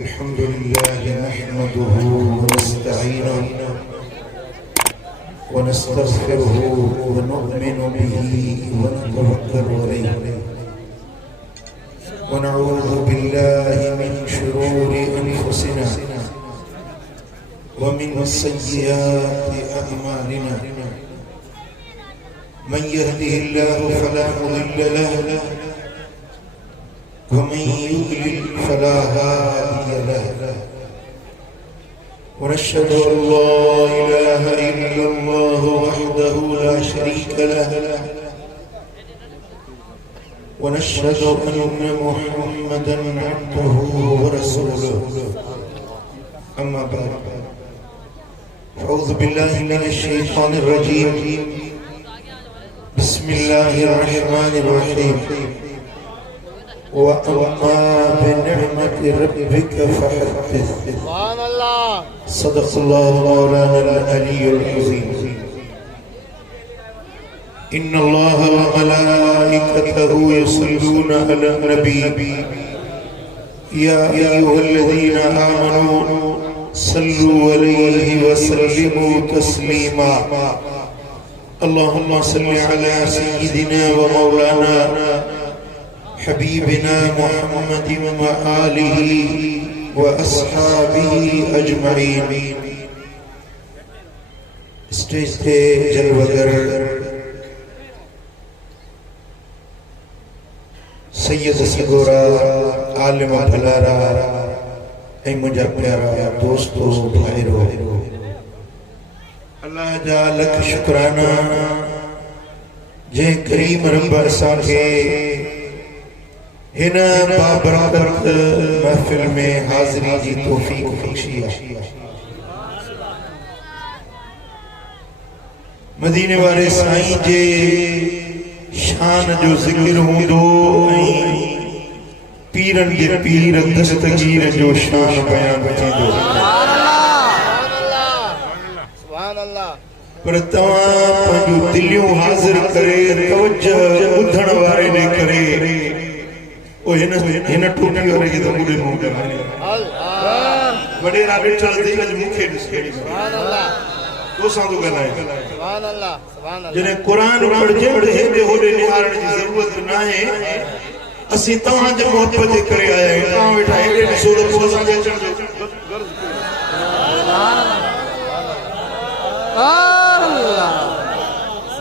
الحمد لله نحمده ونستعينه ونستغفره ونؤمن به ونتوكل عليه ونعوذ بالله من شرور أنفسنا ومن سيئات أعمالنا من يهده الله فلا مضل له ومن يضلل فلا هادي له ونشهد أن لا إله إلا الله وحده لا شريك له ونشهد أن محمدا عبده ورسوله أما بعد أعوذ بالله من الشيطان الرجيم بسم الله الرحمن الرحيم وأما بنعمة ربك فحدث سبحان الله صدق الله مولانا العلي العظيم إن الله وملائكته يصلون على النبي يا أيها الذين آمنوا صلوا عليه وسلموا تسليما اللهم صل على سيدنا ومولانا حبيبنا محمد وآله وأصحابه أجمعين स्टेज पे जलवगर सैयद सगोरा आलिम भलारा ऐ मुझा प्यारा दोस्तों भाईरो अल्लाह जा लख शुक्राना जे करीम रब असांखे हिन बाबरकत महफिल में हाज़िरी जी तौफीक बख्शी है। मदीने वाले साईं जे शान जो जिक्र हूंदो ऐं पीरन जे पीर दस्तगीर जो शान बयान थींदो पर तव्हां पंहिंजूं दिलियूं हाज़िर करे तवज्जो ॿुधण वारे ॾे करे हिन टूटी वारे खे त मुड़े मुंह में वॾेरा वेठल थी अॼु मूंखे ॾिस तोसां थो ॻाल्हाए जॾहिं क़ुर पढ़जे त हेॾे होॾे निहारण जी ज़रूरत न आहे। असीं तव्हांजे मोहबत जे करे आया आहियूं। तव्हां वेठा हेॾे ॾिसो त पोइ असांखे अचण जो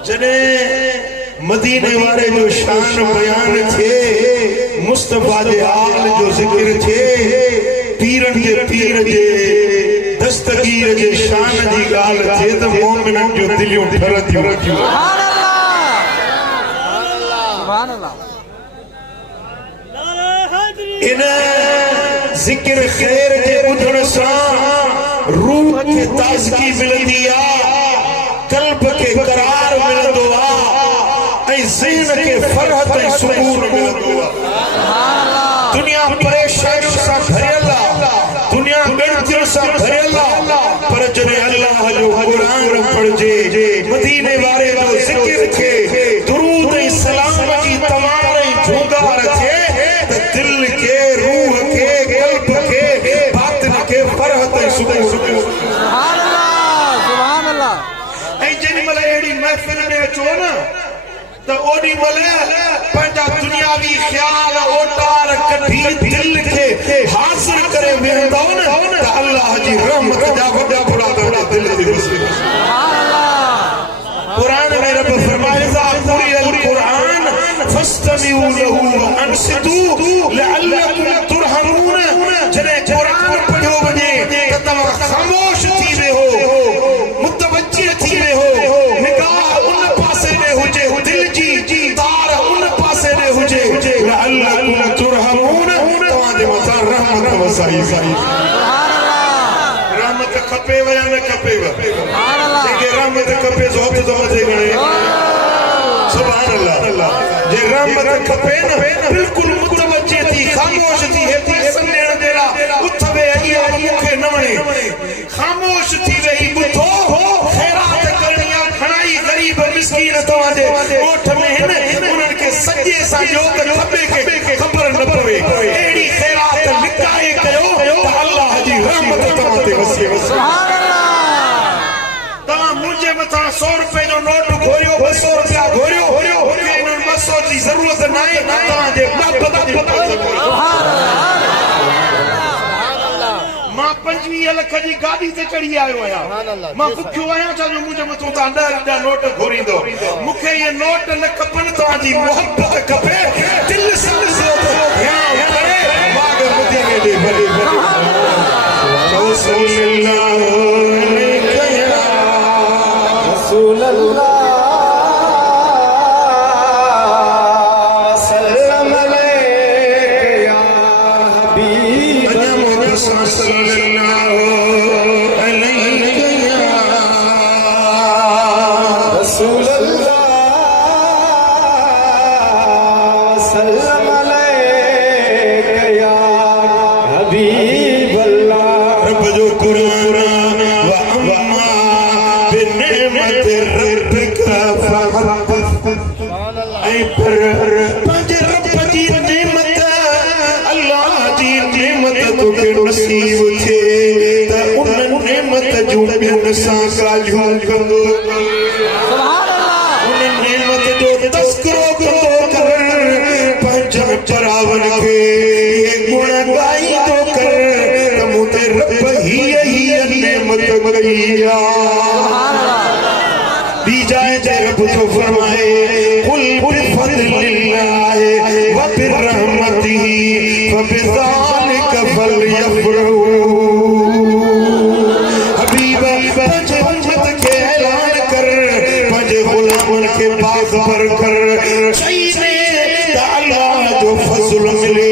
जॾहिं मदीने वारे जो शान बयान थिए मुस्तफा जे आल जो जिक्र थिए पीरन जे पीर जे दस्तगीर जे शान जी ॻाल्हि थिए त मोमिनन जो दिलियूं ठरंदियूं सुभान अल्लाह इन जिक्र ख़ैर जे ॿुधण सां रूह खे ताज़गी मिलंदी आहे क़ल्ब खे करार मिलंदो आहे ज़हन के फरहत ऐं सुकून मिलंदो आहे। दुनिया परेशानियुनि सां भरियल आहे दुनिया ॻणितियुनि सां भरियल आहे पर जॾहिं अल्लाह जो क़ुरान पढ़जे मदीने वारे जो ज़िक्र थिए दुरूद ऐं सलाम जी तमाम ऐं झूंगार थिए त दिल खे रूह खे क़ल्ब खे बातिन खे फरहत ऐं सुकून सुभान अल्लाह। ऐं जेॾीमहिल अहिड़ी महफ़िल में अचो न त ओडी मले पंहिंजा दुनियावी ख़्याल ओटार कढी दिल खे हासिल करे वेंदो न त अल्लाह जी रहमत जा वॾा बड़ा दिल ते वसे सुभान अल्लाह। क़ुरान में रब फरमाए ज़ा कुरियल क़ुरान फस्तमिउ लहू वअनसितू लअल्लकुम तुरहमून जॾहिं क़ुरान पढ़ियो वञे त तव्हां ख़ामोश थी वेहो मुतवज्जिह थी वेहो निगाह उन पासे में हुजे दिल जी तार उन पासे में हुजे लअल्लकुम तुरहमून तव्हांजे मथां रहमत वसाई सुभान अल्लाह। रहमत खपेव या न खपेव सुभान अल्लाह जेके रहमत खपे सो हथ तो मथे गणे सुभान अल्लाह जे रहमत खपे न बिल्कुल मुतवज्जिह थी खामोश थी हेती समेण देरा उथवे अॻियां मूंखे न वणे खामोश थी वेही ॿुधो ख़ैरात करणी आहे घणाई ग़रीब मिस्कीन तव्हांजे ॻोठ में हिन उन्हनि खे सॼे सां ॾियो त खपे खे ख़बर न पवे अहिड़ी ख़ैरात लिकाए कयो त 100 रुपए जो नोट घोरियो 200 रुपया घोरियो मूंखे इन 200 जी ज़रूरत नाहे तव्हांजे बाप पता मां 25 लख जी गाड़ी ते चढ़ी आयो आहियां मां बुखियो आहियां छा जो मुंहिंजे मथां तव्हां 10 नोट घोरींदो मूंखे ये नोट न खपनि तव्हांजी मोहब्बत खपे दिल सां रसूल अल्लाह फरमाए कुल बिफज़लिल्लाह व बिरहमतिही फबिज़ालिका फलयफ़रहू हबीब पंहिंजे उम्मत खे ऐलान कर पंहिंजे गुलामनि खे पाक भर कर चईने त अल्लाह जो फज़ल मिले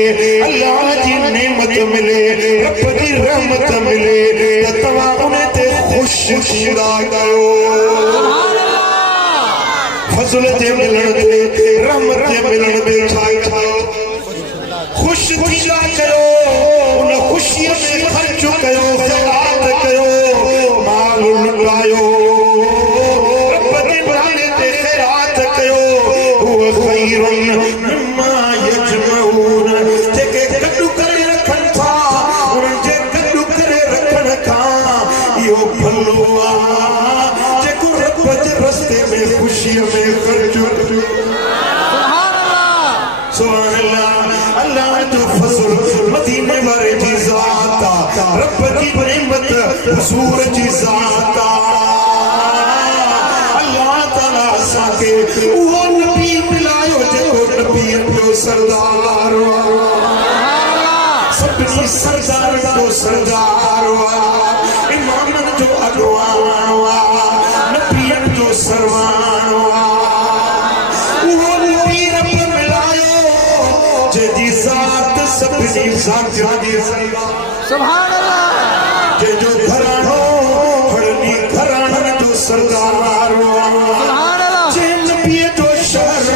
अल्लाह जी नेमत मिले रब जी रहमत मिले त तव्हां उन ते ख़ुशनुदा कयो फज़ल जे मिलण ते रहमत जे मिलण ते छा ख़ुश थींदा कयो उन ख़ुशीअ में ख़र्च कयो ख़ैरात कयो माल लुटायो रब जे नाले ते ख़ैरात कयो हुव ख़ैरुन मिम्मा यजमऊन जेके गॾु करे रखनि था उन्हनि जे गॾु करे रखण खां इहो भलो आहे जेको रब जे रस्ते में खुशीअ में ख़र्च कयो सुभान अल्लाह अल्लाह जो फज़ल मदीने वारे जी ज़ात रब जी नेमत हुज़ूर जी ज़ात अल्लाह ताला असांखे उहो नबी मिलायो जेको नबीअ जो सरदार सभिनी सरदारनि जो सरदार इमामनि जो अॻवान नबीअनि जो सरवान उहो नबी रब मिलायो जंहिंजी ज़ात सभिनी ज़ातियुनि जी सुभान अल्लाह जंहिंजो घराणो हड़नी घराणनि जो सरदार सुभान अल्लाह जंहिं नबीअ जो शहर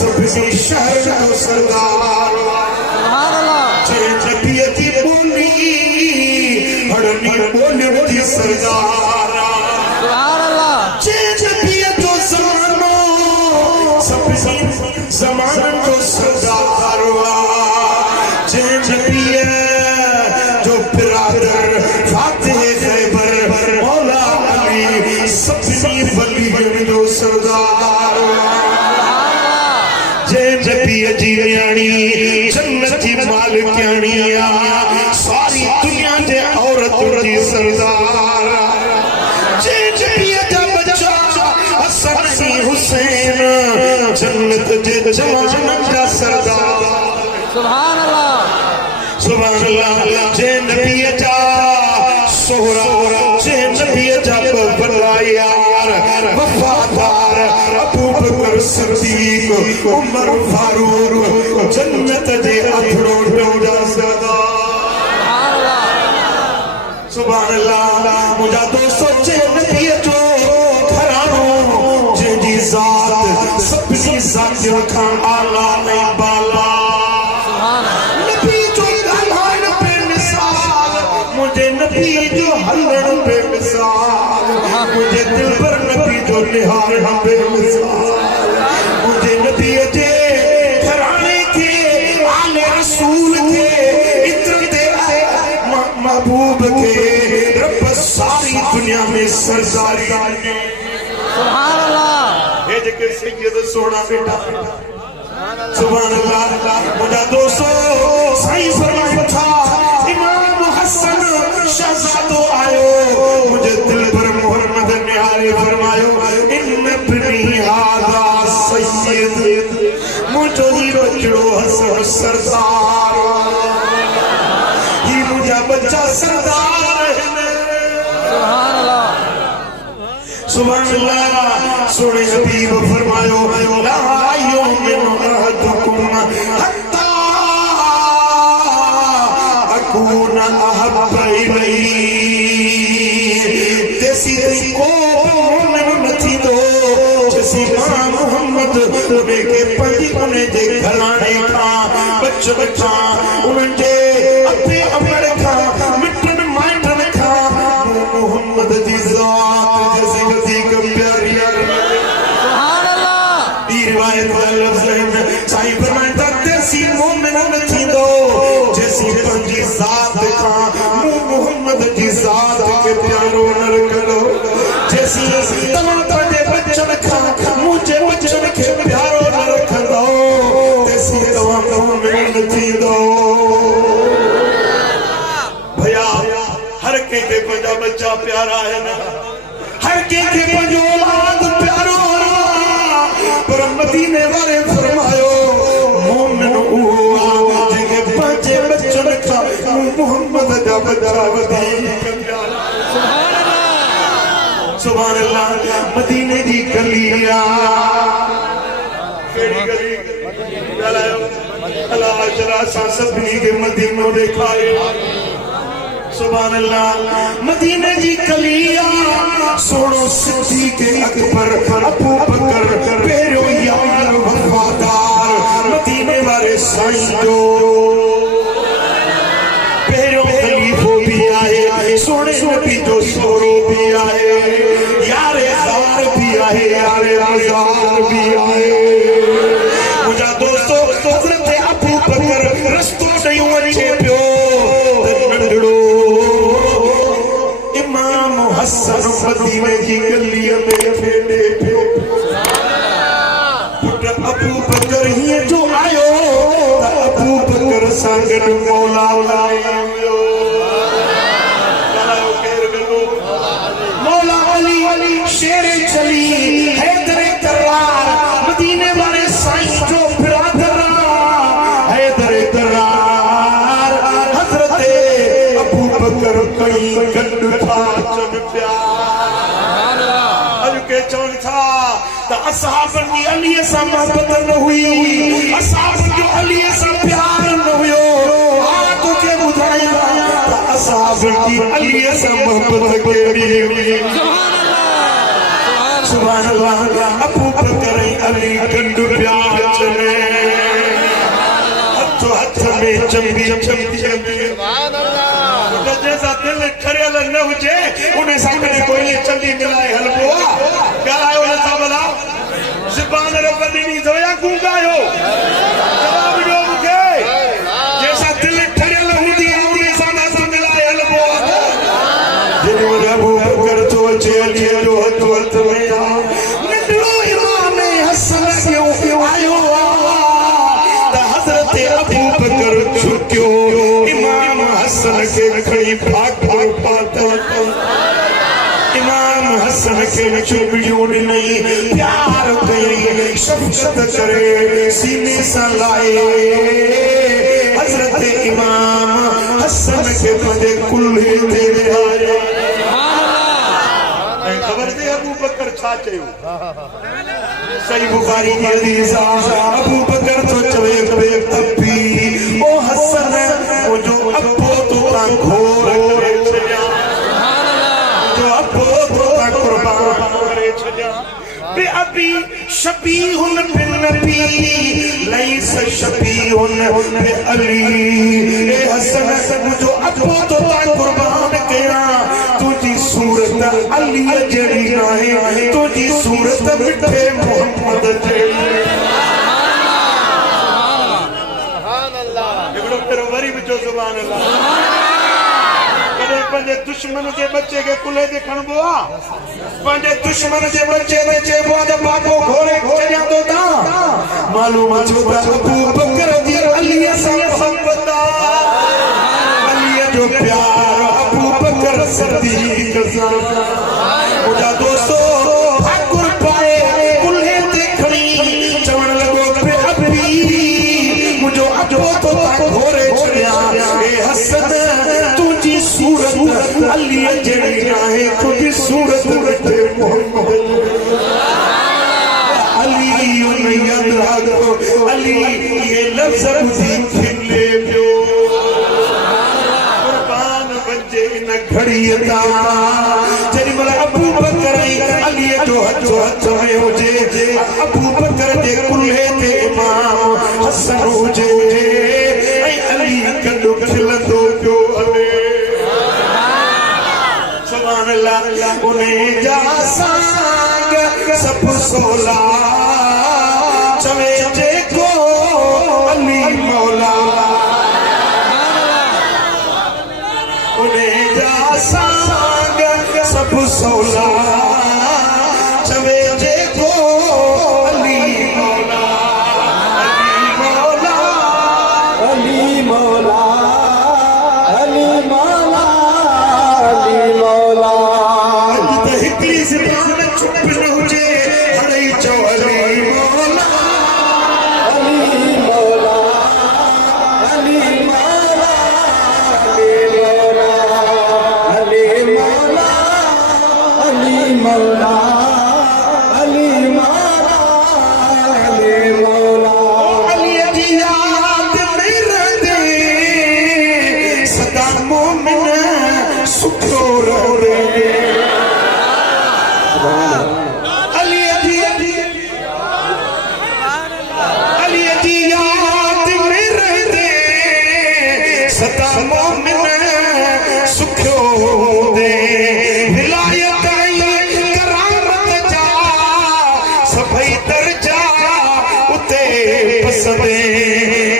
सभिनी शहर जो सरदार सुभान अल्लाह जंहिं नबीअ जी ॿोली हड़नी ॿोलियुनि जी सरदार सुभान अल्लाह जंहिं नबीअ जो ज़मानो सभिनी ज़माननि जो सरदार जंहिं नबीअ जो बिरादर फातिह ख़ैबर मौला अली सभिनी वलियुनि जो सरदार जंहिं नबीअ जी न्याणी जन्नत जी मालिकाणी सारी दुनिया जे औरतुनि जी सरदार जंहिं नबीअ जा बच्चा हसन हुसैन जन्नत जे जवाननि जा सरदार सुभान अल्लाह जंहिं नबीअ जा सोहरा जंहिं नबीअ जा वॾा यार वफ़ादार अबू बकर सिद्दीक़ उमर फारूक जन्नत जे अथड़ो जा सरदार सुभान अल्लाह मुंहिंजा दोस्त जंहिं नबीअ जो घराणो जंहिंजी ज़ात सभिनी ज़ातियुनि खां आला ऐं बाला नबी जो हलण बेमिसाल मुझे दिल पर नबी जो निहार बेमिसाल मुझे नबी जे घराने के आले रसूल के इतने महबूब के रब सारी दुनिया में सरदारी जेके सैयद सोना बेटा सुभान अल्लाह मुझा दोस्तों साईं फरमाया था इमाम हसन शहजादो आयो मुझे दिल पर मोहम्मद न्यारे फरमायो इन इब्नी हादा सैयद मुझो ही बचड़ो हसन सरदार ही मुझा बच्चा सरदार है सुभान अल्लाह सोने हबीब फरमायो ला युमिनु अहदुकुम हत्ता अकून अहब्ब इलैहि तेसी को मोमिन नथी दो जैसी मां मोहम्मद उन्हें के पंजी उन्हें जे घराने का बच्चा उन्हें जे अपने अमर का मिटन माइटन का मोहम्मद दी जात जैसी मोहम्मद की जात के प्यारो नर करो जैसी तमाता दे बच्चन खा मुझे बच्चन के प्यारो नर करो जैसी तमाम में थी दो भैया हर के पंजा बच्चा प्यारा है ना हर के पंजो औलाद प्यारो पर मदीने वाले फरमायो मोमिन मोहम्मद का बच्चा सुभान अल्लाह मदीने की गलियां केड़ी गली चलायो अल्लाह जरा सभी के मदीनों देखा सुभान अल्लाह मदीने की गलियां सोनो सिद्दीक अकबर अबू बकर पेरो यार वफादार मदीने वाले साईं जो सोने नबी जो सोरो भी आए यारे जार भी आए यारे मजार भी आए मुझा दोस्तों हज़रत अबू बकर रस्तो नहीं वञे पियो नंढड़ो इमाम हसन मदीने की गलीअ में फेडे पियो पुट अबू बकर हीअं जो आयो त अबू बकर सां गॾु मौला आयो शेरे चली हैदर करार मदीने वाले साईं जो बिरादर हैदर करार हजरत अबू बकर कई गंड था चन प्यार अज के चवन था त असहाबन की अली से मोहब्बत न हुई असहाबन जो अली से प्यार न हुयो आ तो के बुधाया त असहाबन की अली से मोहब्बत केड़ी हुई सुभान अल्लाह अबू बकर अली गंड प्यार चले हाथ में चंबी सुभान अल्लाह जैसा दिल ठरियल न हुजे उन्हें सामने कोई चंबी मिलाए हलबो ॻाल्हायो नथा भला ज़ुबान रबनी जोया गूंगायो जवाब ॾियो मूंखे जैसा दिल ठरियल हूंदी आहे उन्हें सामने मिलाए हलबो जेॾी अबू बकर तो अचे अली जो हथ में के खड़ी भाग इमाम हसन के चुबियों नहीं प्यार कई शफकत करे सीने से लाए हजरत इमाम हसन के बदे कुल्हे तेरे आए खबर दे अबू बकर छा चयो सही बुखारी की हदीस अबू बकर तो चवे कबे तपी ओ हसन ओ जो अबो तो घोर करे छया जो अबो तो कुर्बान करे छया बे अबी शबीहुन बिन नबी लैस शबीहुन बे अली ए हसन जो अबो तो कुर्बान कया तुझी सूरत अली जड़ी नाहे तुझी सूरत मिठे मोहम्मद जड़ी सुभान अल्लाह एकड़ो तेरो वरी बिचो सुभान अल्लाह पंजे दुश्मन के बच्चे के कुले दे खणबो पंजे दुश्मन के बच्चे ने चेबो दे बापो घोड़े चढ़िया तो ता मालूम छुता अबू बकर दी अली सा मोहब्बत अली जो प्यार अबू बकर सिद्दीक सा मुझा दोस्तों ठाकुर पाए कुल्हे देखणी चवण लगो पे अबी मुझो अजो तो ता घोड़े चढ़िया ए हसन तुझी सूरत अली जड़ी नाहे तुझी सूरत रखे मोहम्मद अली उन याद रखो अली ये लफ्ज़ बुधी खिले पियो कुर्बान बंजे न घड़ीता जड़ी मला अबू बकर अली जो हथ हो जे अबू बकर दे कुल्हे ते इमाम हसन हो जे अली कंडो खिलंदो पियो अले सुभान अल्लाह उन्हें जा सांग सब सोला चवे जे को अली मौला उन्हें जा सांग सब सोला चवे जे को अली मौला अली मौला अली मौला अली मौला तो हिकली ज़बान चुप न हुजे हड़ई चो अली मौला अली मौला अली मौला अली मौला अली मौला अली मौला अली मौला अली दी याद में रहंदे सदा मोमिन सुखो रहे अली दी याद में रहंदे सदा मोमिन सुखो दे विलायत करामत जा सभई दर्जा उते पसंदे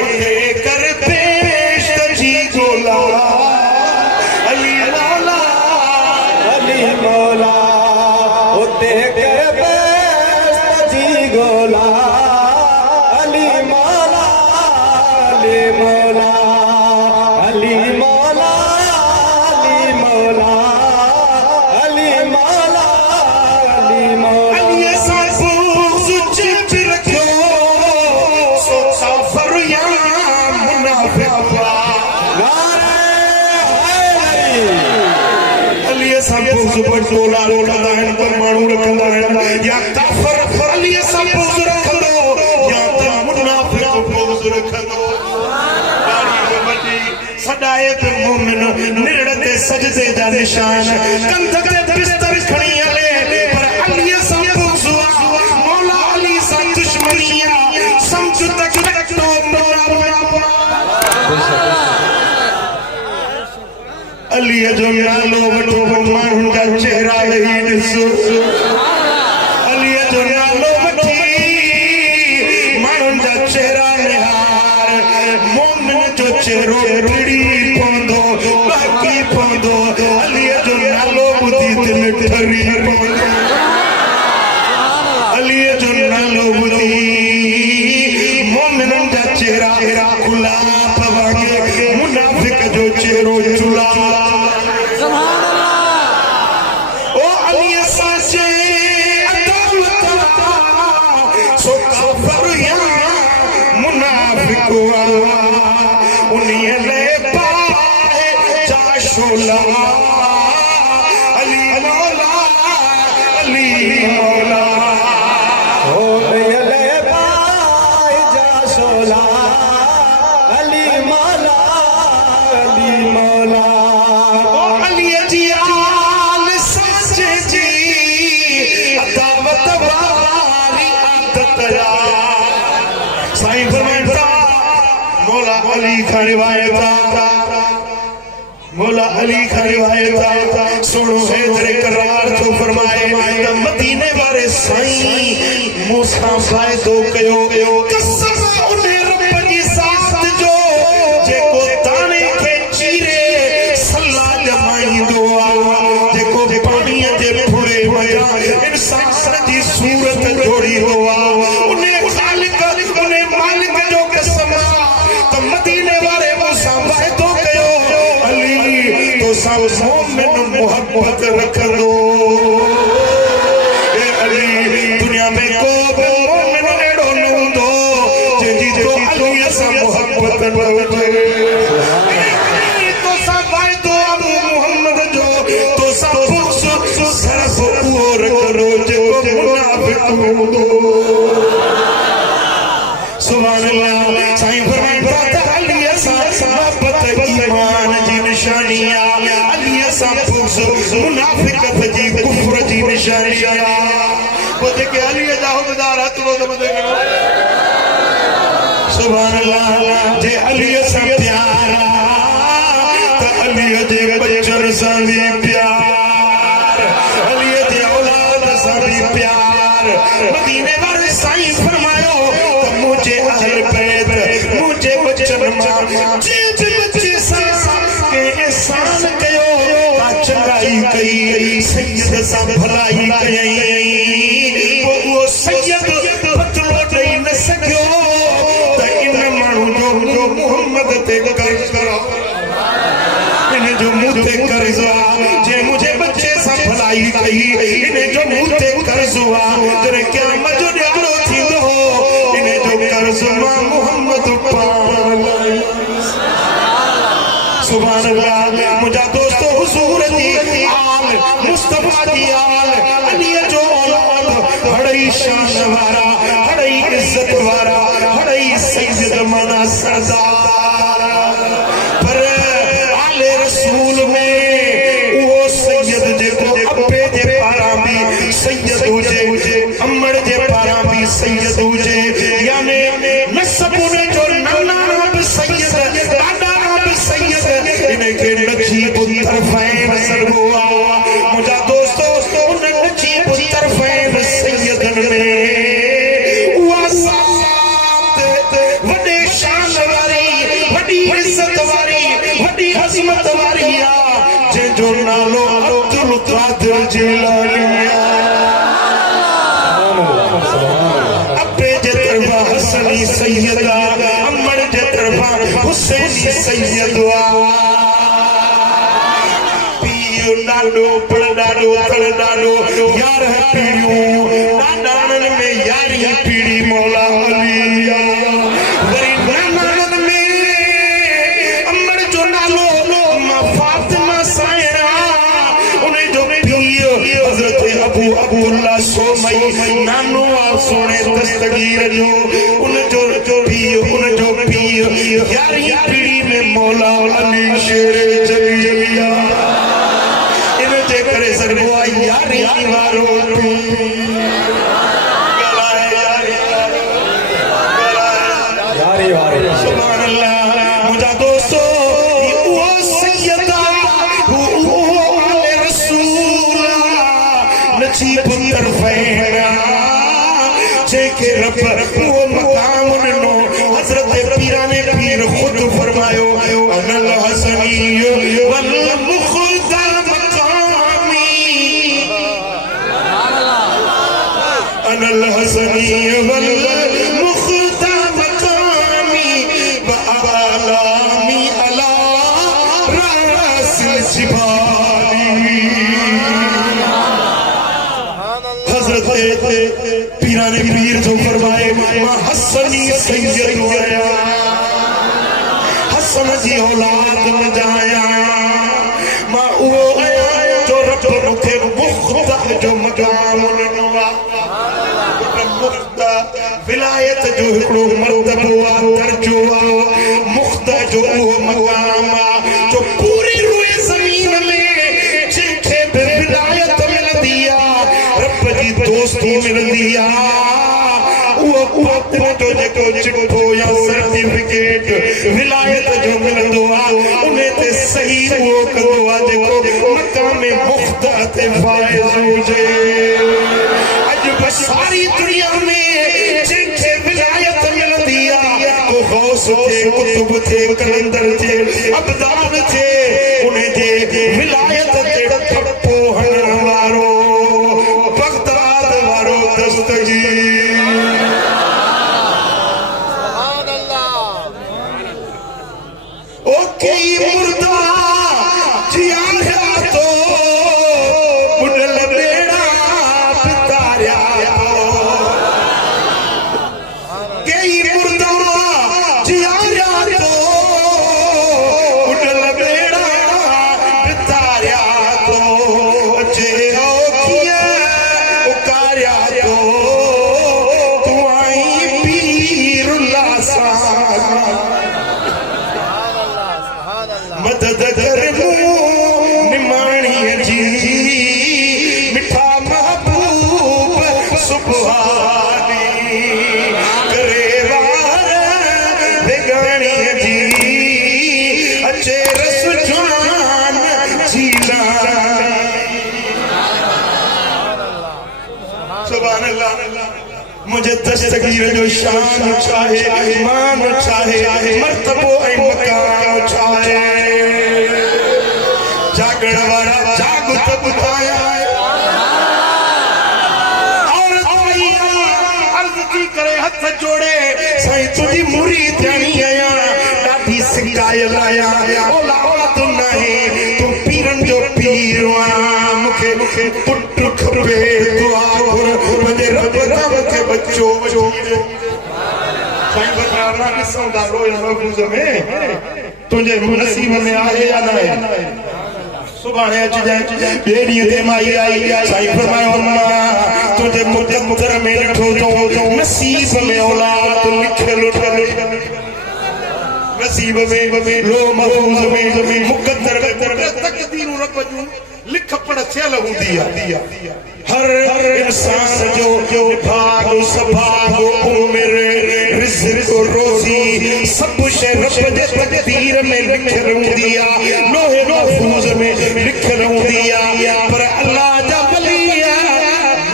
उते कर पेश जी गोला अली मौला अली मौला उते कर बेस्ट जी गोला अली मौला अली मौला अली मौला अली मौला अली मौला अली मौला अली साबूज चिप रखो सो काफर या मुनाफिक अली साबूज बटोला रखंदा आहिनि परमाणु रखंदा आहिनि या काफर अली साबूज रखंदो या त मुनाफिक बोझ रखंदो सदाए पे मोमिन निरड़ते सजदे जा निशान कंध ते बिस्तर खणी हले पर अली सा बुज़ुआ मौला अली सा दुश्मनिया समझ तक तक तो मौला अली जो नालो वठो माण्हुनि जा चेहरा ही ॾिसो अली जो नालो वठी माण्हुनि जा चेहरा निहार मोमिन जो चेहरो टिड़ी पवंदो बहकी पवंदो अली जो नालो ॿुधी दिलि ठरी पवंदो अली जो नालो ॿुधी मोमिननि जा चेहरा गुलाब वांगे मुनाफिक जो चेहरो चुला ओ अली साचे अदावत सो काफर या मुनाफिक उन्हीं ले पाए जा शोला अली मौला अली मौला हो गए बाय जा शोला अली मौला अली मौला ओ अली जी आल साचे जी अदावत वाली आदत या साईं फरमाइता मौला अली का रिवायत मौला अली का रिवायत सुनो हैदर करार तो फरमाए त मदीने वाले साईं मूसा फायदो कयो कसम उन रब जी साथ जो जेको ताने के चीरे सल्ला जमाईंदो सब मोमिन मोहब्बत रख लो। ए अली दुनिया में को मोमिन एड़ो न हुंदो जंहिंजी तो अली सां मोहब्बत न हुजे। तो सा वाइदो अबू मोहम्मद जो तो सा बुक्स सरफ उहो रखो जेको मुनाफिक हुंदो। सुभान अल्लाह। साईं फरमाइंदा त अली सां मोहब्बत ईमान जी निशानिया, अली सां बुक्स मुनाफिकत जी कुफ्र जी निशानिया। वो जेके अली जा हुबदार हथ वो मदे करो। सुभान अल्लाह। जे अली सां प्यार त अली जे बचन सां भी प्यार, अली जे औलाद सां भी प्यार। मदीने वाले साईं फरमायो मुझे अहल बैत मुझे बचन मां जे बच्चे सां के एहसान कयो ता चंगाई कई, सैयद सां भलाई कई। वो सैयद बदलो ॾेई न सघियो त इन माण्हू जो मोहम्मद ते कर्ज़ करो, इन जो मुंह ते कर्ज़ आहे। जे मुझे बच्चे सां भलाई कई इन जो मुंह ते कर्ज़ आहे। जॾहिं क़यामत जो ॾियारो थींदो इन जो कर्ज़ मां मोहम्मद पाण। सुभान अल्लाह। मुंहिंजा दोस्तो हुज़ूर जी आल मुस्तफा जी आल अली जो औलाद हड़ई शान वारा, हड़ई इज्जत वारा, हड़ई सैयद माना सरदार। पर आले रसूल में वो सैयद जेको अब्बे जे पारां भी सैयद हुजे, अम्मड़ जे पारां भी सैयद हुजे, यानी नसबुन जो नाना भी सैयद, दादा भी सैयद, इनके नजीब तरफ़ैन सरगो आ। मुंहिंजा दोस्तो उन नजीब तरफ़ैन सैयदन में उहा सात वॾे शान वारी, वॾी इज़्ज़त वारी, वॾी अज़मत वारी आ जंहिंजो नालो अब्दुल कादिर जिलानी आ। अब्बे जे तरफ़ां हसनी सैयद आ, अम्मड़ जे तरफ़ां हुसैनी सैयद आ। डाडो पड़ डाडो तड़ डाडो यार है पीड़ियों नानन में यारी पीड़ी मौला अलिया। वरी नानन में अम्मड़ जो नालो मां फातिमा सायरा, उन्हें जो पीर हज़रत अबू अब्दुल्लाह सोमई नानो आ सोने दस्तगीर जो, उन जो पीर यारी पीड़ी में मौला अली शेर जलिया। करे सरगो यारी वारो यारी वारो। सुभान अल्लाह। मुंहिंजा दोस्तो वो सैयद वो आले रसूल नजीब तरफ़ैन जेके रब वो मकाम ॾिनो। हज़रत पीराने पीर खुद फरमायो अनल हसनी वल मुख़्ता अनल हसनी वल मुख़्ता मकामी व आलामी अला रासिल जिबाली। हज़रत पीराने पीर जो फरमाए मां हसनी सैयद आया, हसन जी औलाद न जाया, मां उहो आया जो रब मूंखे मुख़्ता जो मकाम ॾिनो आहे। विलायत जो हिकिड़ो मर्तबो आहे, दर्जो आहे, मुख़्ता जो उहो मक़ाम आहे जो पूरी रुए ज़मीन में जंहिंखे बि विलायत मिलंदी आहे, रब जी दोस्ती मिलंदी आहे, उहो पात्र जो जेको चिठो या सर्टिफिकेट विलायत जो मिलंदो आहे उन ते सही उहो कंदो आहे जेको मक़ाम मुख़्ता ते फाइज़ हुजे। अॼु सारी दुनिया में जंहिंखे विलायत मिलंदी आहे को गौस थे, कुतुब थे, कलंदर थे, अब्दाल थे, उन जे विलायत ते ठप्पो हणण वारो बगदाद वारो दस्तगीर। ओ कई मुर्दा जिया सुभान अल्लाह। मुझे दस्तगीर जो शान चाहे, ईमान चाहे, मर्तबो ऐ मकाम चाहे, जागण वाला जाग तब पाया और अर्ज की करे हथ जोड़े साईं तुझी मुरीद जानी आया ॾाढी सिकायल आया ओला ओला तू नहीं तू पीरन जो पीर मुखे पुट खपे दुआ मुझे रब रब के बच्चों साईं बता कि सौदा रोया महफूज में तुझे नसीब में आहे या न आहे सुभाणे अच जाए बेड़ी ते माई आई साईं फरमायो अम्मा तुझे मुक़द्दर में लिखो तो नसीब में औलाद लिखल नसीब में लो महफूज में मुक़द्दर में तकदीर रब जूं लिख पढ़ थियल हूंदी आहे हर इंसान जो भाग सभाग उम्र रिज़्क़ रोज़ी सब शइ रब जे तकदीर में लिखल हूंदी आहे लोहे महफूज में लिखल हूंदी आहे पर अल्लाह जा वली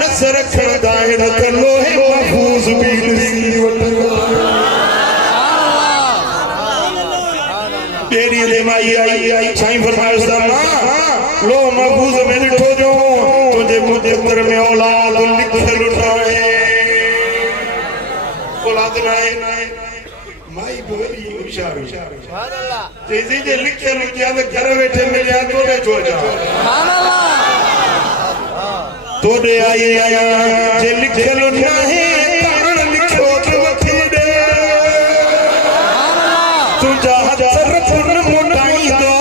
नज़र रखंदा आहिनि त लोहे महफूज बि ॾिसी वठंदा बेड़ी दे माई आई साईं फरमायो लो महफूज में लिखो जो तुझे मुक़द्दर में औलाद लिखल है औलाद नाए माई बोली होशियार सुभान अल्लाह जैसे जे लिखल किया तो घर बैठे मिलिया तो बे छो जा सुभान अल्लाह तो दे आई आया जे लिखल नाहे कारण लिखो तो वठी दे तुझा तरफ मोटाई दो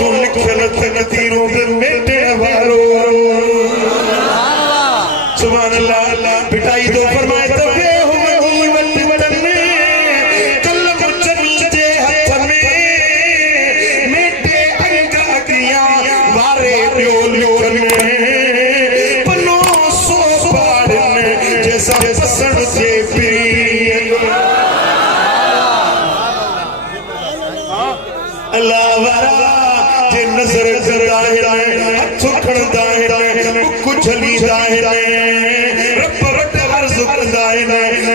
तू लिखल तकदीरों में मेटे वारो सुभान अल्लाह पिटाई दो फरमाए तबे हुई वतन में कलम चनी जे हथ में मेटे अंगा क्रिया वारे लो पनो सो पाड़न जैसा पसंद से अल्लाह वारा जे नजर करदा है हथ खणदा है कुछ लीदा है रब वट अर्ज करदा है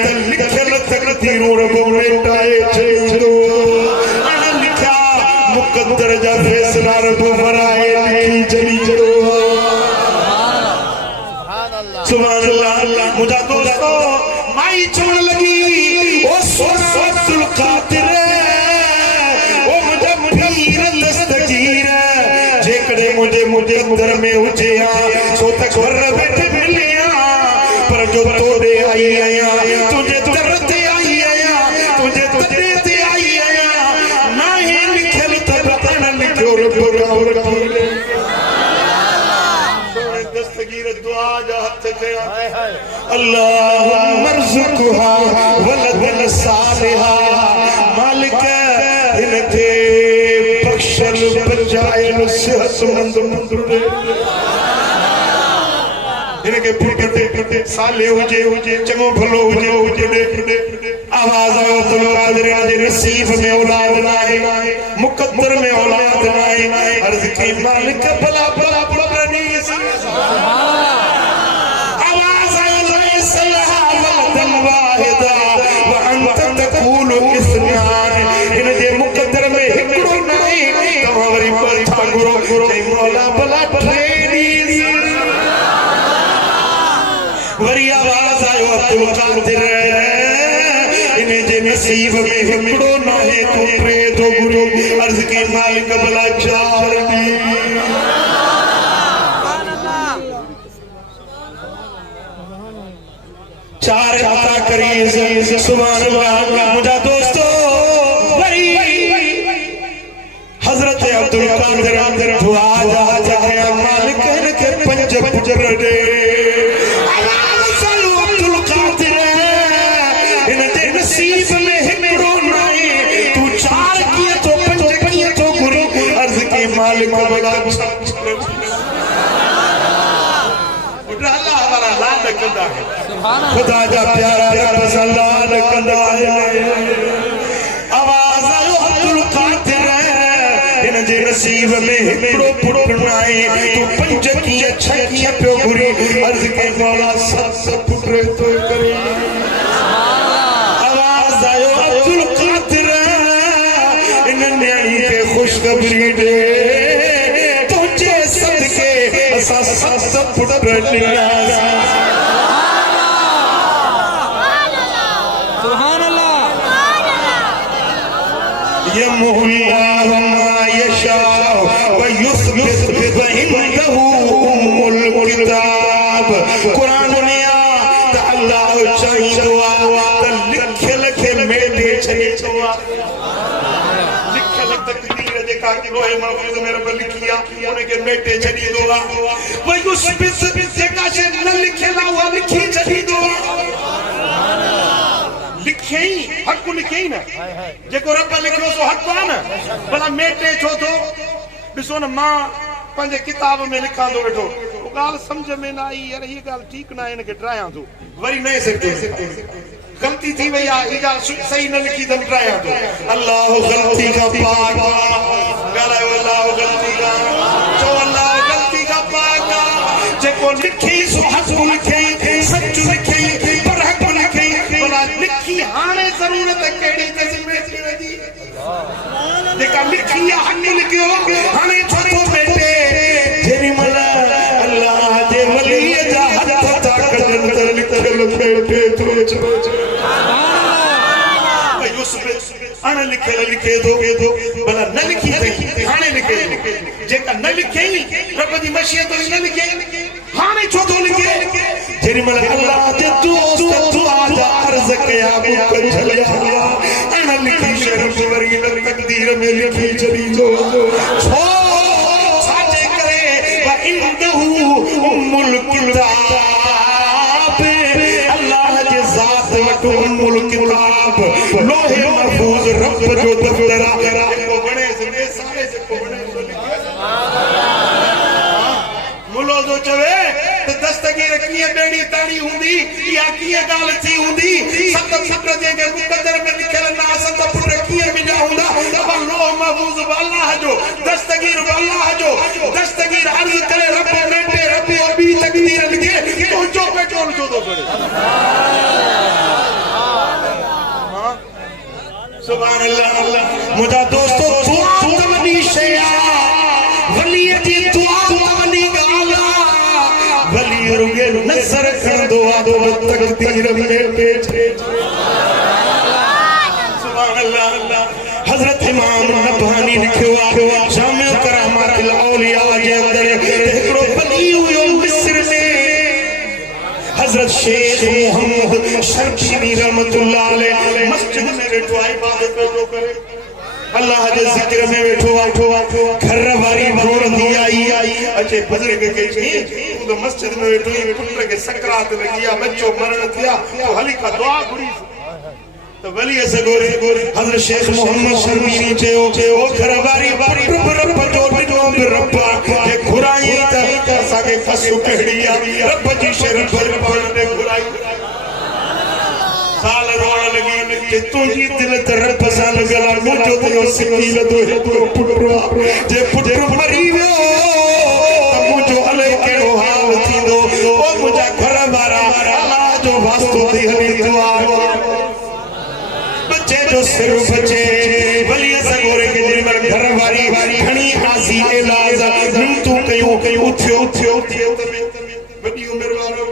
त लिखल तकदीर रब मेटाए छो अन लिखा मुक़द्दर जा फैसला रब फराए लिखी चली चलो सुभान अल्लाह मुझा दोस्तो माई चवण लगी ओ सोना अब्दुल कादिर मुझे अंदर में हुजे सो तक घर बैठे मिले पर जो तोड़े आई आया तुझे दर्द आई आया तुझे तकलीफ आई आया ना ही लिखल तब तन लिखो रब दस्तगीर दुआ जा हथ कया अल्लाहुम्मा अर्ज़ुक़हा वलदन सालिहा मालिक इनके बख्शल बचायल सेहतमंद मुंडे इनके पुटे साले हुजे चंगो भलो हुजे आवाज आयो तो कादिर जे नसीब में औलाद नाहे मुक़द्दर में औलाद नाहे अर्ज़ की मालिक भला भला पुरनी आवाज आयो सल्हा वलदन वाहिदा व अंत तक़ूल इस्नान इन जे मुक़द्दर में हिकड़ो नाहे तव्हां वरी पछा गुरो मौला भला ट्रेडी वरी आवाज आयो अब्दुल कादिर इन जे नसीब में हिकड़ो नाहे तू टे तो गुरु अर्ज़ की मालिक भला चार दी चार अता करी सुभान अल्लाह मुझा दोस्तों वरी हजरत अब्दुल कादिर दुआ जा है मालिक के पंज पुजर दे अब्दुल कादिर इन दे नसीब में हिकड़ो नाहे तू चार किए तो पंज किए तो गुरु अर्ज़ की मालिक भला अल्लाह हमारा लाड कंदा है खुदा जा प्यारा रब सलाद कंदा है आवाज आयो अब्दुल कादिर इन जे नसीब में हिकड़ो पुट न आहे तू पंज कीअं छह कीअं पियो घुरी अर्ज़ कई मौला सत पुट तो करे आवाज़ आयो अब्दुल कादिर इन न्याणी खे ख़ुशख़बरी ॾे तुंहिंजे सदके असां सत पुट ॾिनासीं यमहुल्लाहु मा यशाअ व युस्बित वइंदहु उम्मुल किताब कुरान में आ त अल्लाह चाहींदो आ त लिखियल खे मेटे छॾे थो आ लिखियल तकदीर जेका लोहे महफूज़ में रब लिखी आ उन खे मेटे छॾींदो आ व युस्बित जेका शइ न लिखियल आ उहा लिखी छॾींदो आ लिखई हक लिखई न जेको रब लिखो सो हक आ न भला मेटे छो थो ॾिसो न मां पंहिंजे किताब में लिखां थो वेठो ॻाल्हि सम्झ में न आई यार हीअ ॻाल्हि ठीकु न आहे हिनखे ड्रायां थो वरी नए सिरे ग़लती थी वई आहे हीअ ॻाल्हि सही न लिखी अथमि ड्रायां थो अल्लाह ग़लती खां पाक ॻाल्हायो अल्लाह ग़लती खां चओ अल्लाह ग़लती खां पाक जेको लिखई सो हक लिखई सच लिखई पर हक लिखई भला लिखी हाणे ज़रूरत कहिड़ी तस्वीर थी वेंदी जेका लिखी आहे हक लिखियो हाणे छो थो मेटे जेॾी महिल अल्लाह जे वलीअ जा हथ था कढनि त लिखियल मेटे थो अण लिखियल लिखे थो भला न लिखी अथई हाणे लिखे जेका न लिखई रब जी मशीअत हुई न लिखे हाणे छो थो लिखे जेॾी महिल अल्लाह जे दोस्त दुआ जा अर्ज़ कया बुक झलिया अण लिखी शर्फ़ वरी न तक़दीर में लिखी छॾींदो छो छाजे करे व इंदहु उम्मुल किताब अल्लाह जे ज़ात वटि उम्मुल किताब लोहे महफूज़ रब जो दफ़्तर आहे जेको बणे सघे सारे जेको बणे सो लिखे मुलो जो चवे त दस्तगीर कीअं ॿेड़ी ताणी हूंदी या कीअं ॻाल्हि थी हूंदी सत पुट जेके मुक़दर में लिखियल न सत पुट कीअं मिलिया हूंदा पर लोह महफूज़ बि अल्लाह जो दस्तगीर बि अल्लाह जो दस्तगीर अर्ज़ करे रब मेटे रब ॿी तक़दीर लिखे तुंहिंजो पेट्रोल छो थो करे सुभान अल्लाह मुंहिंजा दोस्तो दुआ त वॾी शइ आहे वलीअ जी दुआ त वॾी ॻाल्हि आहे वली रुॻे नज़र खणंदो आहे तक़दीर में पेटे सुभान अल्लाह हज़रत इमाम नबहानी लिखियो आहे जामिअ करामातिल औलिया जे अंदर हिकिड़ो वली हुयो मिस्र में हज़रत शेख मोहम्मद शर्कीनी रहमतुल्लाह अलैह मस्जिद में वेठो आहे इबादत वेठो करे अल्लाह जे ज़िक्र में वेठो घर वारी रोरंदी आई अचे बुजुर्ग खे चई तूं त मस्जिद में वेठो पुट खे सकरात लॻी आहे बच्चो मरण थिया तो हली का दुआ घुरी तो वली से गोरे हज़रत शेख मोहम्मद शर्मीनी चयो ओ घर वारी रब जो ॾिनो रब्बा जे घुराई त असांखे फसु कहिड़ी आहे रब जी शर्म पढ़ने घुराई साल रोण लगी कि तुझी दिल त रब सां लॻल आहे मुंहिंजो दिलो सिकी लदो हिकिड़ो पुटु आहे जे पुटु मरी वियो त मुंहिंजो अलाए कहिड़ो हाल थींदो ओ मुंहिंजा घर वारा अलाह जो वास्तो थी हली दुआ बच्चे जो सिर बचे वली सगोरे के दिन में घर वारी खणी आसी इलाज तू कयो उठियो वडी उम्र वारो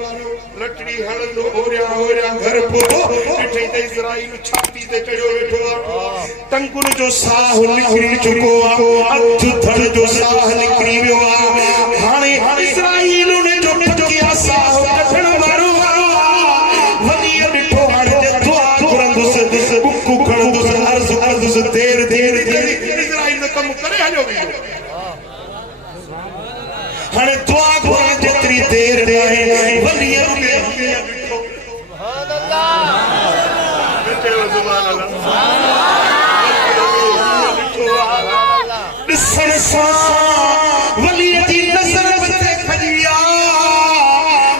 लटड़ी हणंदो होरिया घर पोइ ॾिठई त इज़राइल छाती ते चढ़ियो वेठो आहे टंकुन जो साह निकिरी चुको आहे अधु धड़ जो साह निकिरी वियो आहे हाणे इज़राइल ने जो टकिया साह कढण वारो वली ॾिठो हाणे जे दुआ घुरंदुसि बुकु खणंदुसि अर्ज़ देर इज़राइल जो कमु करे हलियो वियो हाणे दुआ घुरण जेतिरी देर न आहे वली ॾिसण सां वलीअ जी नज़र ते खजी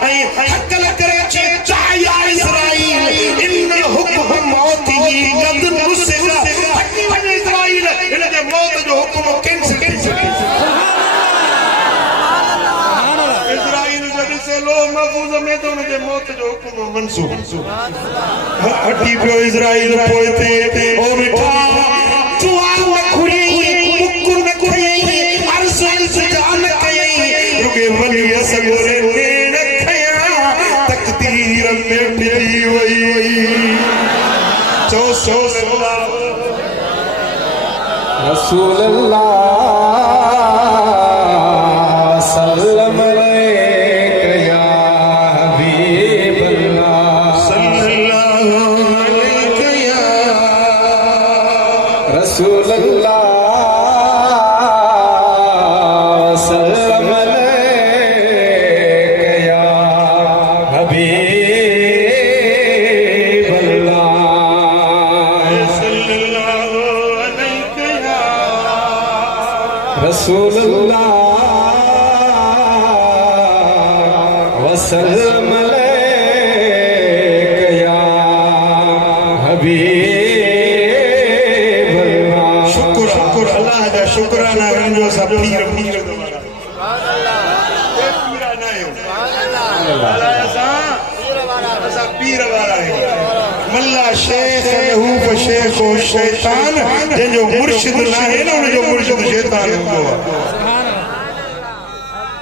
ऐं हकल करे चए या इज़राइल इन हुक्म मौतिही क़द नुसिख़ हटी वञे इज़राइल इन जे मौत जो हुक्म कैंसिल महफूज़ में तो उनके मौत जो हुक्म मंसूख हटी पियो इज़राइल पोइते ओ मिठा दुआ न खुरी मुक्कु न खुरी अर्ज़ इल्तिजा न कयई रुके वली सगोरे नेण खया तकदीर में मिली वई चो रसूल अल्लाह सल्लम अलैका या हबीब अल्लाह सल्लल्लाहु अलैका या रसूल अल्लाह सल्लम अलैका या हबीब अल्लाह सल्लल्लाहु अलैका या रसूल अल्लाह वसल्लम अलैका या हबीब अल्लाह शुक्र अल्लाह जा शुक्राना वंजो सब पीर दोबारा पीरा ना है अल्लाह ऐसा पीर वाला है मल्ला शेख महूफ शेख ओ शैतान जो मुर्शिद ना है ना उन जो मुर्शिद शैतान हुंदो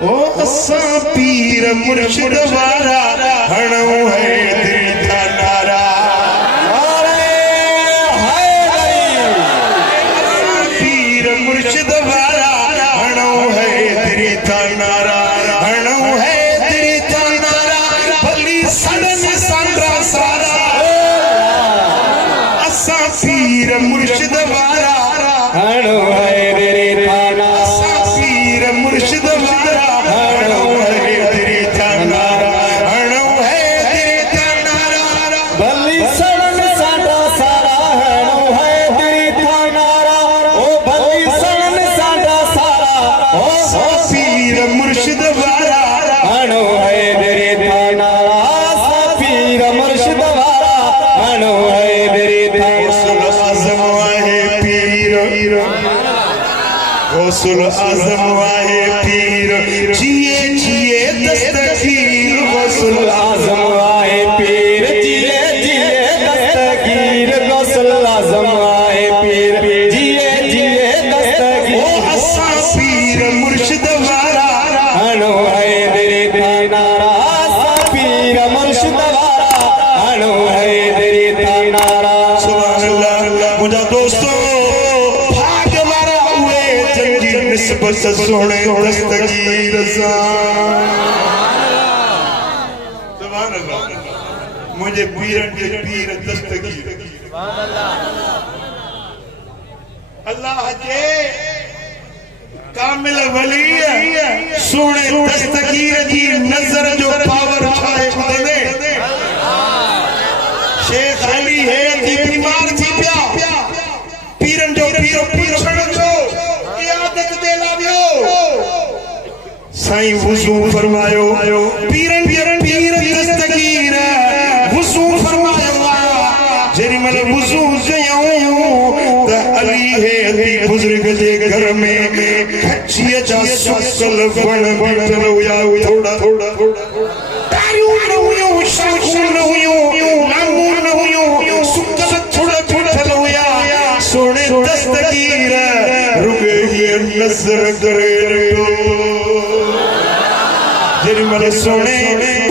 ओ असा पीर मुर्शिद वाला हणो है दिल था नारा पीर मुर्शिद वाला हणो है दिल था नारा हणो है दिल था नारा भली सड़न सांद्रा सारा असा पीर मुर्शिद वाला हणो है तेरे थाना असा पीर मुर्शिद वाला हणो है दिल था नारा हणो है दिल था नारा भली सड़न साडा सारा हणो है तेरे थाना ओ भली सड़न साडा सारा ओ पीर मुर्शिद वाला हणो है तेरे थाना पीर मुर्शिद वाला हणो है तेरे थाना आजम वाहे पीर गौसुल आजम वाहे पीर जिए जिए दस्तगीर गौसुल आजम आए पीर जिए जिए दस्तगीर गौसल आजम आए पीर जिए जिए दस्तगीर ओ असा पीर मुर्शिद वाला हणो है तेरे थाना पीर मुर्शिद वाला हणो है तेरे थाना सुभान अल्लाह मुझा दोस्तों भाग वाला हुए जंजी निस्बत सोने दस्तगीर सा सुभान अल्लाह मुझे पीरन के पीर दस्तगीर अल्लाह जे कामिल वली सोने दस्तगीर जी नजर जो पावर छाए ॿुधंदे शेख अली है थी बीमार थी पिया पीरन जो पीरो पुछण जो इयादत दे लावियो साईं वुज़ू फरमायो पीरन पीर दस्तगीर वुज़ू फरमायो जेरी मल वुज़ू कयूं त अली है थी बुजुर्ग जे घर में खच्चीअ जा सुसल वण बीठल हुया थोड़ा तारियूं न हुयूं शाखूं न हुयूं लांगूं न हुयूं सुकल थोड़ा बीठल हुया सोने दस्तगीर रुगे ये नज़र करे जेरी मल सोने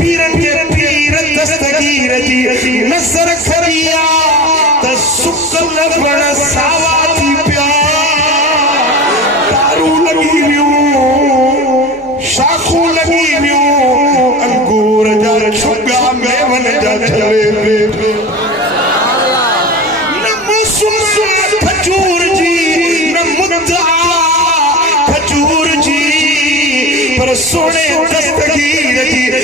पीरन के पीर दस्तगीर जी नज़र करिया त सुकल वण सावा थी पिया तारू लगी वियूं शाखूं लगी वियूं अंगूर जा छुगा मेवन जा छले न मौसम खजूर जी न मुद्दा खजूर जी पर सोने दस्तगीर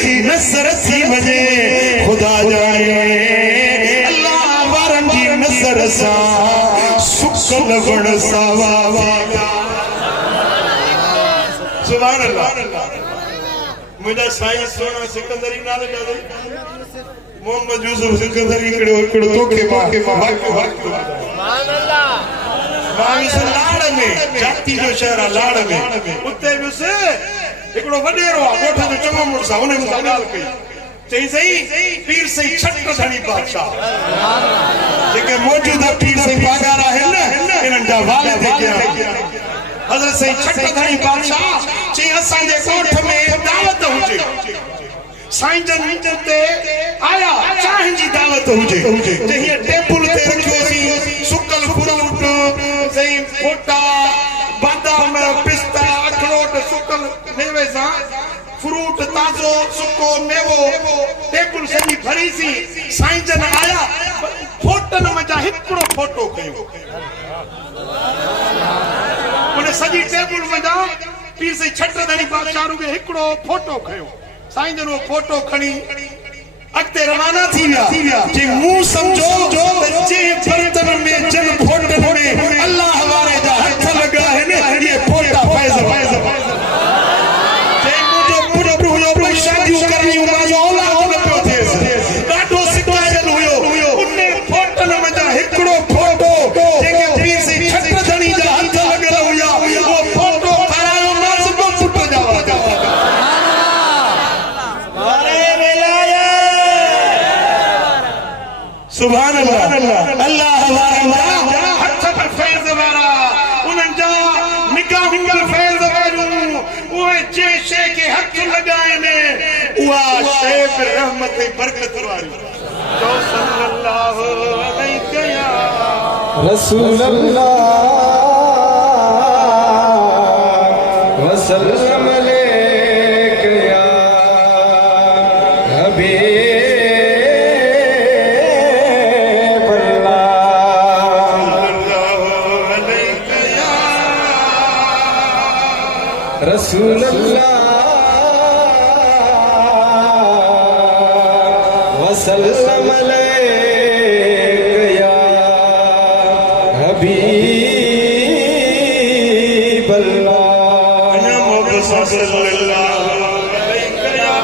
जी नज़र थी वञे खुदा जाने अल्लाह वारन जी नज़र सां सुकल वण सावा सुभान अल्लाह मुझा साईं सोना सिकंदरी नाले ॾाढो मोहम्मद यूसुफ सिकंदरी हिकिड़ो तोखे सुभान अल्लाह लाड़ में जाती जो शहर आहे लाड़ में उते बि हिकिड़ो वॾेरो आहे ॻोठ जो चङो मुड़ुसु आहे, हुन मूंखां ॻाल्हि कई, चई सही पीर साईं छट धणी बादशाह जेके मौजूदा पीर साईं पागार आहिनि न इन्हनि जा वालिद हज़रत साईं छट धणी बादशाह चई असांजे ॻोठ में दावत हुजे, साईं जन ते आया चांहि जी दावत हुजे, ते हीअ टेबल ते रखियोसीं सुकल फ्रूट साईं फोटा बादाम पिस्ता अखरोट सुकल मेवे सां फ्रूट ताज़ो सुको मेवो टेबल सॼी भरी सी, साईं जन आया फोटन मजा हिकिड़ो फोटो कयो, उन सॼी टेबल मजा पीर साईं छट धणी बादशाह रुगे हिकिड़ो फोटो खयो, साईं जन वो फोटो खणी अॻिते रवाना थी विया, जे मूं सम्झो त जे बर्तन में जन फोटन में अल्लाह वारे जा हथ लॻा आहिनि ये फोटा फैज़ शादियूं करणी मुंहिंजो औलाद न पियो थिएसि, ॾाढो सिकायल हुयो उन फोटन में हिकिड़ो फोटो जेके पीर साईं छट धणी जा हथ लॻल हुया उहो फोटो करायो नाज़ ॿ फुट जा हुआ। सुभान अल्लाह, अल्लाह वारा हथ पे फैज़ वारा उन्हनि जा निगाहूं में फैज़ वारियूं उहे जे शइ खे हथ लॻाइनि उहा शइ पे रहमत ऐं बरकत वारी जो सल्लल्लाहु अलैहि रसूल अल्लाह वसल्लम अलैहि या हबीब रसूल अल्लाह वसल्लम अलैहि या हबीब अल्लाह सल्लल्लाहु अलैहि या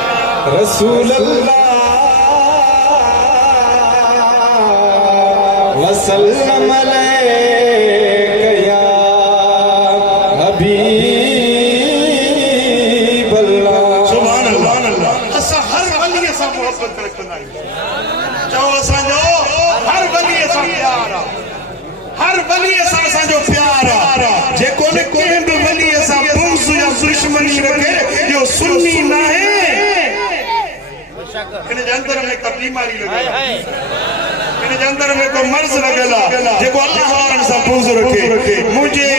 रसूल अल्लाह वसल्लम अलैहि या हबीब हर वली सां असांजो प्यार आहे, जेको न कोई बि वली सां बुग़्ज़ या दुश्मनी रखे इहो सुन्नी न आहे, इन जे अंदर में का बीमारी लॻल आहे, इन जे अंदर में को मर्ज़ लॻल आहे जेको अल्लाह वारनि सां बुग़्ज़ रखे। मुंहिंजे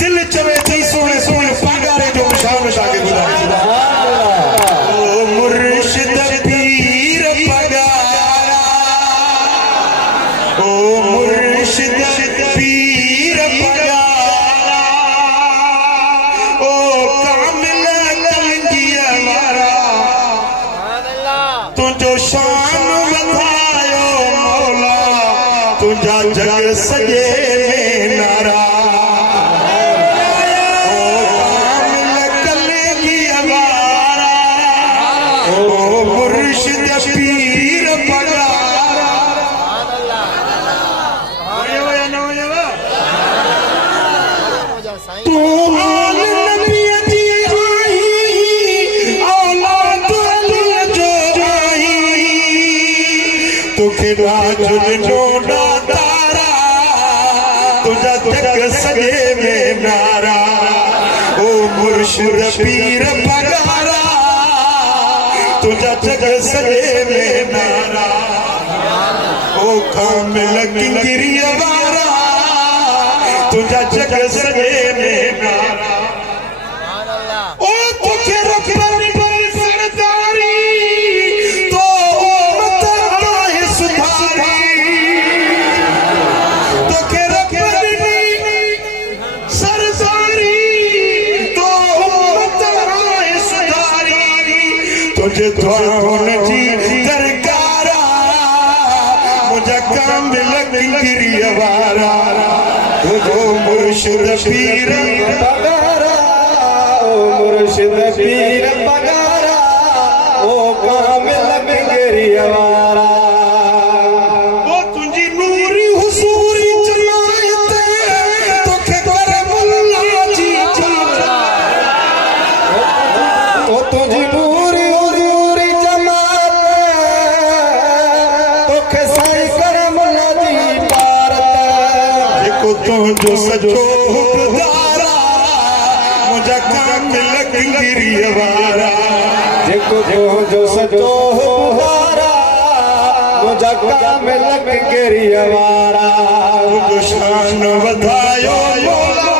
दिलि चवे थी सोणे सोणे पागारे जो शान शागिर्द ॿुधाए ओ मुर्शिद पीर पगारा, ओ मुर्शिद पीर पगारा, ओ कामिल कलंगिया वारा तुझो शान वधायो मौला तुझा जग सजे में नारा, ओ कामिल कलंगिया वारा, ओ मुर्शिद पीर पगारा। तू आल नबी जी आई औलाद अली जो आई तुखे राजुल जोड़ा तारा तुझा जग सजे में नारा, ओ मुर्शिद पीर पगारा तुझा जग सजे में नारा, ओ कामिल किंगिरिया वारा तुझा जग सजे में नारा, ओ तुझे रब्बन पर सरदारी तो उम्मत आए सुधारी, तुझे रब्बन सरदारी तो उम्मत आए सुधारी, तुझे दुआउन जी दरकारा मुझा कामिल किंगिरिया वारा, तुझो मुर्शिद पीर पगारा, ओ मुर्शिद पीर पगारा, ओ कामिल किंगिरिया वारा, ओ तुझी नूरी हुजूरी जमायत तोखे करबला जी तुझी नूरी हुजूरी जमात तोखे साईं करम लजी पारत जेको तुंहिंजो सचो हुकदारा मुंहिंजा कामिल किंगिरी वारा जेको तुंहिंजो सचो हुकदारा मुंहिंजा कामिल किंगिरी वारा तुंहिंजो शान वधायो मौला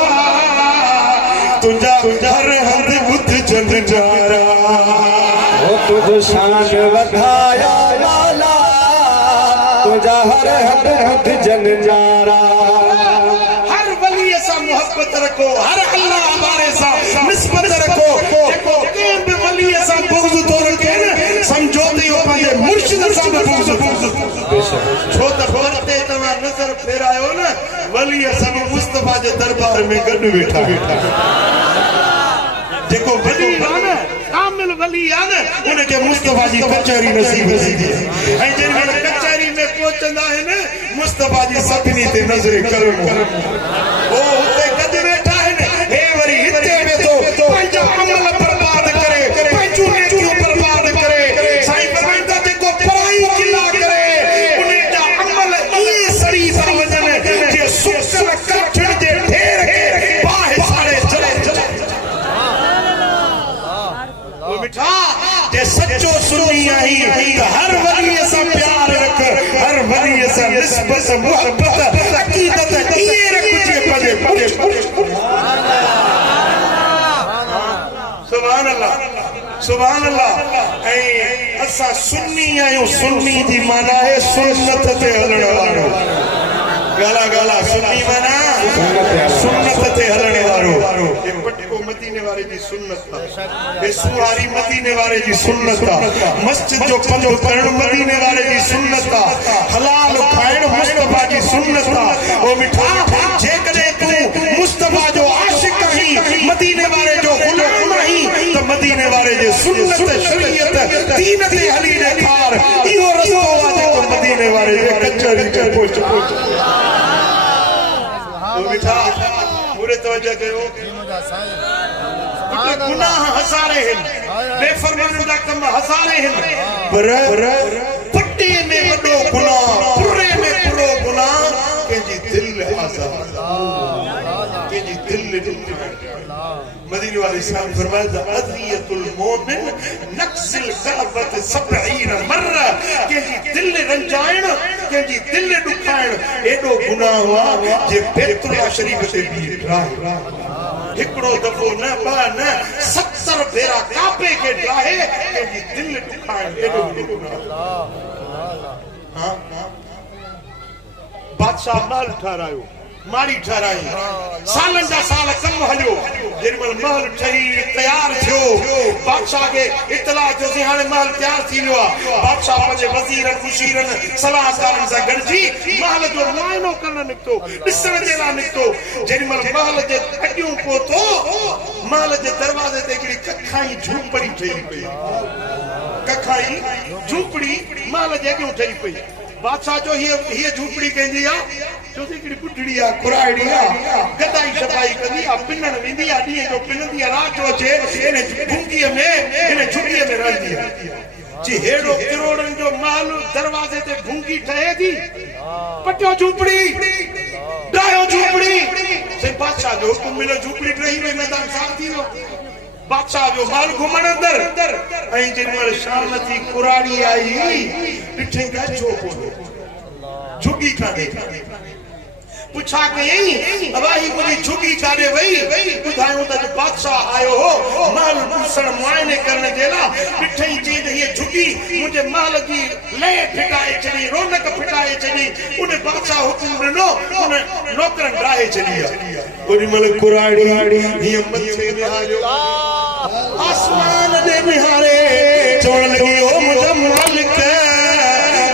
तुंहिंजा हर हंध बुध जन जारा तुझो शान वधाया माला तुझा हर हद हद जन जारा हर वली सां मोहब्बत रखो हर अल्लाह वारे सां निस्बत रखो जेको कंहिं बि वली सां बुग़्ज़ थो रखे न समझो त इहो पंहिंजे मुर्शिद सां बि बुग़्ज़ छो त परते तव्हां नज़र फेरायो न वली सां मुस्तफा जे दरबार में गॾु वेठा जेको वली आहे न कामिल वली आहे न उनखे मुस्तफा जी कचहरी नसीब थींदी आहे ऐं जंहिं महिल कचहरी में पहुचंदा आहिनि मुस्तफा जी सभिनी ते नज़र करम ओ हुते गॾु वेठा आहिनि हे वरी हिते वेठो पंहिंजा अमल बर्बाद करे पंहिंजूं नेकियूं बर्बाद करे साईं फरमाईंदा जेको पराई गिला करे उन जा अमल ईअं सड़ी था वञनि जे सुकल काठियुनि जे ढेर खे बाहि साड़े चले मिठा जे सच्चो सुन्नी आही त हर वली सां प्यार रख हर वली सां निस्बत मोहब्बत अकीदत इहे रख जे पजे सुभान अल्लाह सुभान अल्लाह ऐं असां सुन्नी आहियूं सुन्नी जी माना आहे सुन्नत ते हलण वारो गाला गाला सुन्नी माना सुन्नत ते हलण वारो ये पटको मदीने वाले जी सुन्नत ये सुहारी मदीने वाले जी सुन्नत मस्जिद जो पंधु करण मदीने वाले जी सुन्नत हलाल खाइण मुस्तफा जी सुन्नत ओ मिठा जेकॾहिं तूं मुस्तफा जो आशिक आहीं मदीने वाले जो गुलाम आहीं त मदीने वाले जे सुन्नत शरीयत दीन ते हली ॾेखार इहो रस्तो आहे जेको मदीने वाले जे कचहरी ते पहुच मिठा पूरे तवज्जो कयो गुनाह हज़ारे आहिनि बेफ़रमानी जा कम हज़ारे आहिनि पर पटे में वॾो गुनाह पुरे में बुरो गुनाह कंहिंजी दिलि आज़ाद कंहिंजी दिलि मदीने वाले इस्लाम फरमाया अज़ियतुल मोमिन नक्सिल कअबत 70 मर्रा कंहिंजी दिलि रंजाइण कंहिंजी दिलि ॾुखाइण एॾो गुनाह हुआ जे बैतुल्लाह शरीफ ते बि ड्राहे हिकिड़ो दफ़ो न ॿ न 70 भेरा काबे खे ड्राहे कंहिंजी दिलि ॾुखाइण एॾो गुनाह हां बादशाह महल ठारायो माड़ी ठहराई सालन जा साल कम हलियो जेमल महल ठही तैयार थियो बादशाह के इतला थियो सी हाणे महल तैयार थी वियो आहे बादशाह पंहिंजे वज़ीरन मुशीरन सलाहकारन सां गॾिजी महल जो मुआइनो करण निकितो ॾिसण जे लाइ निकितो जेमल महल जे अॻियूं पहुतो महल जे दरवाज़े ते हिकिड़ी कखाई झूपड़ी ठही पई कखाई झूपड़ी महल जे अॻियूं ठही पई बादशाह जो हीअ झूपड़ी कंहिंजी आहे जो हिकिड़ी बुढड़ी आहे कुराड़ी आहे गदाई शदाई कंदी आहे पिनण वेंदी आहे ॾींहं जो पिनंदी आहे राति जो अचे इन भुंगीअ में इन झुॻीअ में रहंदी आहे जी हेड़ो करोड़नि जो महल दरवाज़े ते भुंगी ठहे थी पटियो झूपड़ी ॾायो झूपड़ी से बादशाह जो हुकुम मिलियो झूपड़ी टही वई मैदान साफ़ थी वियो बादशाह जो महल घुमण अंदर ऐं जेमल शाम थी कुराड़ी आई ॾिठे छो कोन्हे झुगी कान्हे पुछा कयई अबाही मुंहिंजी झुगी काॾे वई ॿुधायूं त बादशाह आयो हो महल ॾिसण मुआइने करण जे लाइ ॾिठई चई त हीअ झुगी मुंहिंजे महल जी लय फिटाए छॾी रौनक फिटाए छॾी उन बादशाह हुकुम ॾिनो उन नौकरन ॾाहे छॾी ओॾी महिल कुराड़ी हीअं मथे निहारियो आसमान ॾे निहारे चवण लॻी ओ मुंहिंजा मालिक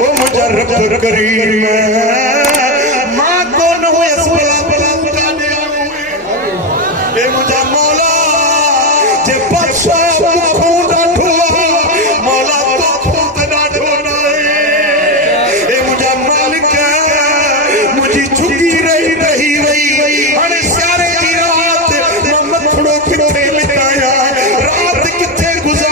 ओ मुंहिंजा रब करीम मां कोन हुयसि भला काॾे आऊं ए मुंहिंजा मौला जे बादशाह तूं ॾाढो मौला तूं त ॾाढो न ए मुंहिंजा मालिक मुंहिंजी झुगी रही वई हाणे सियारे जी रात मां मथड़ो किथे लिकायां रात किथे गुज़ारियां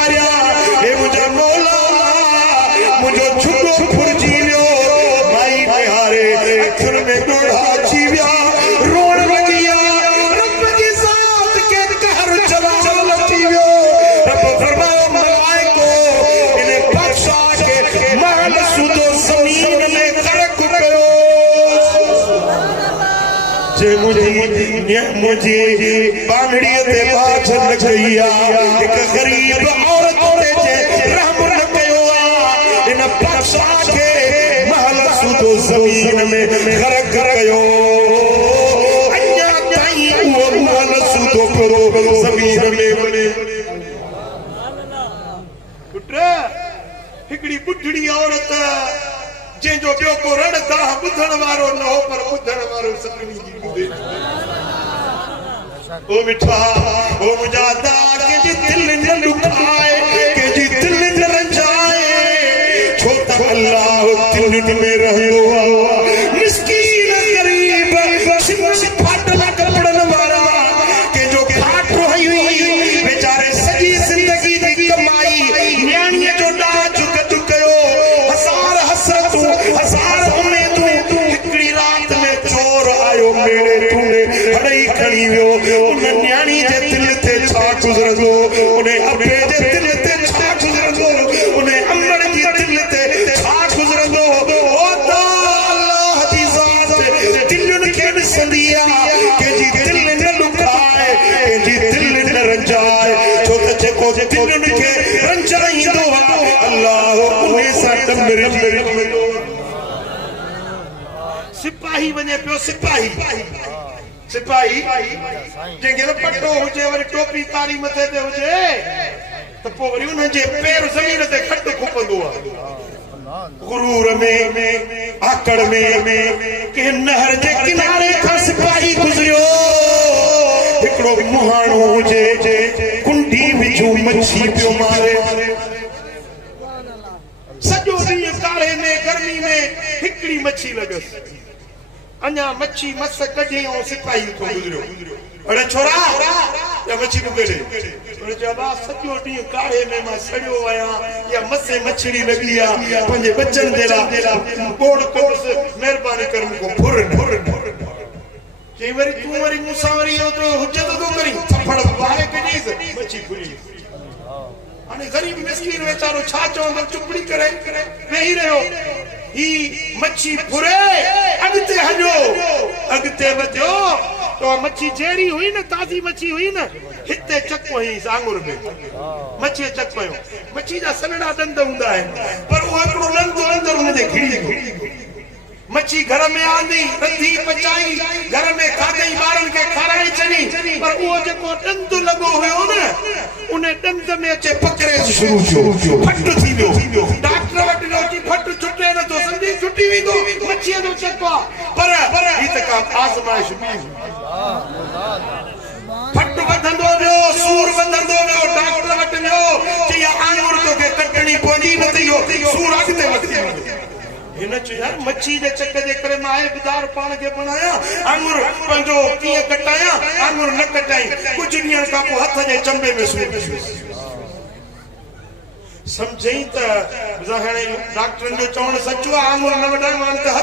मुझे बांगड़ी ते बाछ न गई एक गरीब औरत ते जे रहम न कयो इन पक्षा के महल सुधो जमीन में गरक कयो अन्या ताईं वो महल सुधो करो जमीन में बने पुत्र हिकड़ी बुढ़ड़ी औरत जंहिंजो ॿियो को रण दाह ॿुधण वारो न हो पर ॿुधण वारो सभिनी जी ॿुधे ओ मिठा ओ मुंहिंजा दाह कंहिंजी दिलि न ॾुखाए कंहिंजी दिलि न रंजाए छो त अल्लाह दिलि में रहियो आहे मिस्कीन गरीब फाटल कपड़नि वारा कंहिंजो खाट रही हुई वीचारे सॼी ज़िंदगी जी कमाई न्याणीअ जो ॾाह झुक कयो हजार उम्मीदूं हिकड़ी रात में चोर आयो मेरे तूने हड़ई खणी वियो उन न्याणी जे दिल ते छा गुज़रंदो उन अबे जे दिल ते छा गुज़रंदो उन अमड़ जी दिल ते छा गुज़रंदो ओ अल्लाह जी ज़ात दिलनि खे ॾिसंदी आहे कंहिंजी दिल न लुकाए कंहिंजी दिल न रंजाए छो त जेको दिलनि खे रंजाईंदो आहे अल्लाह उन सां डमरी सिपाही वने पियो सिपाही जंहिंखे पटो हुजे वरी टोपी कारी मथे ते हुजे त पोइ वरी उन जे पैर ज़मीन ते खट खुपंदो आहे गुरूर में आकड़ में कंहिं नहर जे किनारे खां सिपाही गुज़रियो हिकिड़ो मुहाणो हुजे कुंडी विझूं मच्छी पियो मारे सॼो ॾींहुं काढ़े में गर्मी में हिकड़ी मच्छी लॻसि अन्या मच्छी मस कढी ऐं सिपाही को गुज़रियो अरे छोरा या मच्छी को कढे अरे जबा सॼो ॾींहुं काढ़े में मां सड़ियो आहियां या मसे मछड़ी लॻी आहे पंहिंजे बचनि जे लाइ बोड़ कोस महिरबानी कर मूंखे फुर चई वरी तूं वरी मूंसां वरी तो हुजत तो करी थप्पड़ ॿारे कढीस मच्छी फुरी हाणे गरीब मिस्कीन वेचारो छा चवंदो चुपड़ी करे वेही रहियो ही मच्छी फुरे अॻिते हलियो अॻिते वधियो तो मच्छी जहिड़ी हुई न ताज़ी मच्छी हुई न हिते चक हुई आंगुर में मच्छी चक पयो मच्छी जा सनड़ा दंद हूंदा आहिनि पर उहो हिकिड़ो नंढो अंदर हुनजे घिड़ी मच्छी घर में आंदी रधी पचाई घर में खाधई ॿारनि खे खाराए छॾी पर उहो जेको ॾंद लॻो हुयो न उन ॾंद में अचे पकड़े शुरू थियो फट थी वियो डॉक्टर वटि वियो कि फट छुटे नथो संदी छुटी वेंदो मच्छीअ जो चको पर ही त का आज़माइश फट वधंदो वियो सूर वधंदो वियो डॉक्टर वटि वियो कि आंगुर तोखे कटणी पवंदी न त इहो सूर अॻिते वधी वेंदो हिन चयो यार मच्छी जे चक जे करे मां बेदार पाण खे बणाया आंगुर पंहिंजो कीअं कटाया आंगुर न कटाई कुझु ॾींहं खां पोइ हथ जे चंबे में सूर समझई त हाणे डॉक्टरनि जो चवण सचो आहे आंगुर न वठाए मां त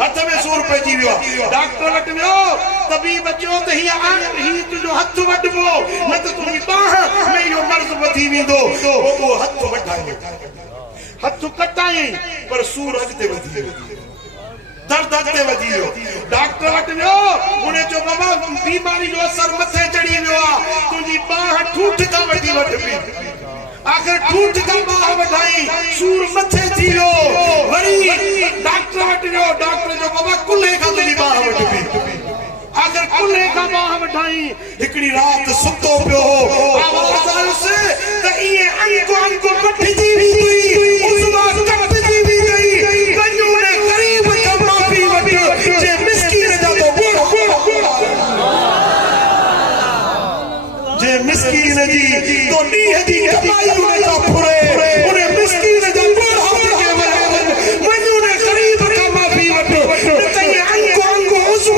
हथ में सूर पइजी वियो आहे डॉक्टर वटि वियो तबीब चयो त हीअ तुंहिंजो हथ वठिबो न त तुंहिंजी बांह में इहो मर्ज़ वधी वेंदो उहो हथ वठाए हथ कटाई पर सूर अॻिते वधी वियो दर्द अॻिते वधी वियो डॉक्टर वटि वियो हुन चयो बाबा बीमारी जो असर मथे चढ़ी वियो आहे तुंहिंजी बांह ठूठ खां वठी वठबी आखिर ठूठ खां बांह वठाई सूर मथे थी वियो वरी डॉक्टर वटि वियो डॉक्टर चयो बाबा कुल्हे खां तुंहिंजी बांह वठबी आखिर कुल्हे खां बांह वठाई हिकड़ी रात सुतो पियो आवाज़ आयुसि त ईअं अंगो अंगो कटजी वेंदी मिस्कीन जी तो नीह जी कमाई उन्हें का फुरे उन्हें मिस्कीन जा बोल हाथ के वजन वजू ने गरीब का माफी वटो नतई अंको अंको उजो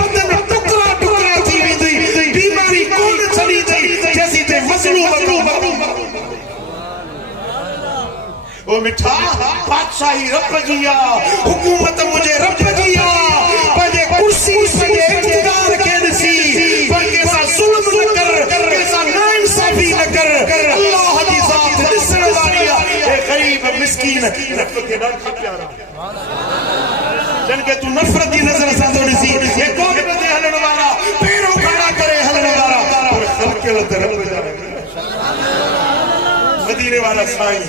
बदन टुकड़ा टुकड़ा थी वेंदी बीमारी कोन छड़ी थी जैसी ते मजलूम ओ मिठा बादशाही रब जी आ हुकूमत मुझे रब जी आ पंहिंजे कुर्सी पंहिंजे इक़्तिदार खे ॾिसी पर कंहिंसां ज़ुल्म न कर कंहिंसां नाइंसाफ़ी न कर अल्लाह जी ज़ात ॾिसण वारी आहे हे ग़रीब मिस्कीन रब खे ॾाढा प्यारा जिन खे तूं नफ़रत जी नज़र सां थो ॾिसी हे कोन ते हलण वारा पहिरों अकेला तरफ जाए मदीने वाला साईं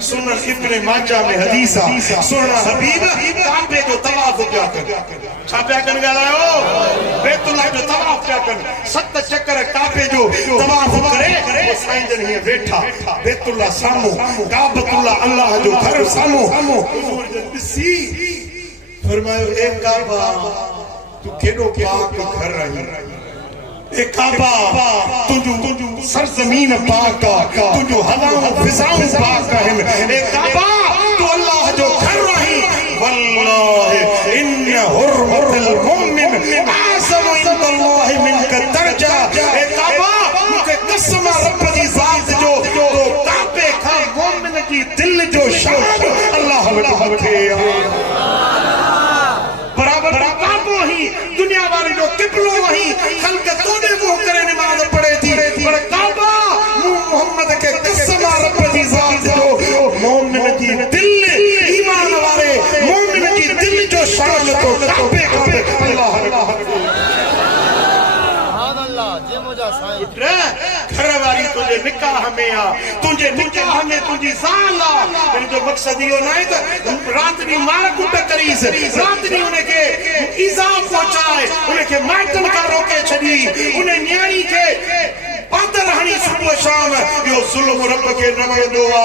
सुनन इब्ने माजा में हदीसा सुनना हबीब काबे जो तवाफ क्या कर छा पिया कन ॻाल्हायो बैतुल्लाह जो तवाफ क्या कर 7 चक्कर काबे जो तवाफ करे वो साईं जन हीअं वेठा बैतुल्लाह साम्हूं काबतुल्लाह अल्लाह जो घर साम्हूं हुजूर जन ॾिसी फरमायो ए काबा तू केॾो पाक घर आहीं ए काबा तुझू सरजमीन पाक तुझू हवाओं फिजाओं पाक है ए काबा तू अल्लाह जो घर रही वल्लाहि इन हुर्मतल मुमिन आज़म इंदल्लाह मिनका दर्जा ए काबा मुझे कसम रब दी जात जो तो काबे का मुमिन की दिल जो शान अल्लाह वठे बराबर काबो ही दुनिया वाली जो किबलो वही खल्क तोने मुंह करे नमाज पढ़े थी पर काबा मोहम्मद के कसम रब दी जात जो मोमिन की दिल ईमान वाले मोमिन की दिल जो शान तो काबे काबे अल्लाह सुभान अल्लाह जे मुजा साईं घर वाली तुझे निकाह में आ तुझे निकाह में तुझी ज़ाल आ जो मकसद यो ना है तो रात नी मार कुट करीस रात नी उन्हें के ईज़ा पहुंचाए उन्हें के माइटन का रोके छड़ी उन्हें न्याणी के पादर हनी सुबह शाम यो जुल्म रब के न वणंदो आ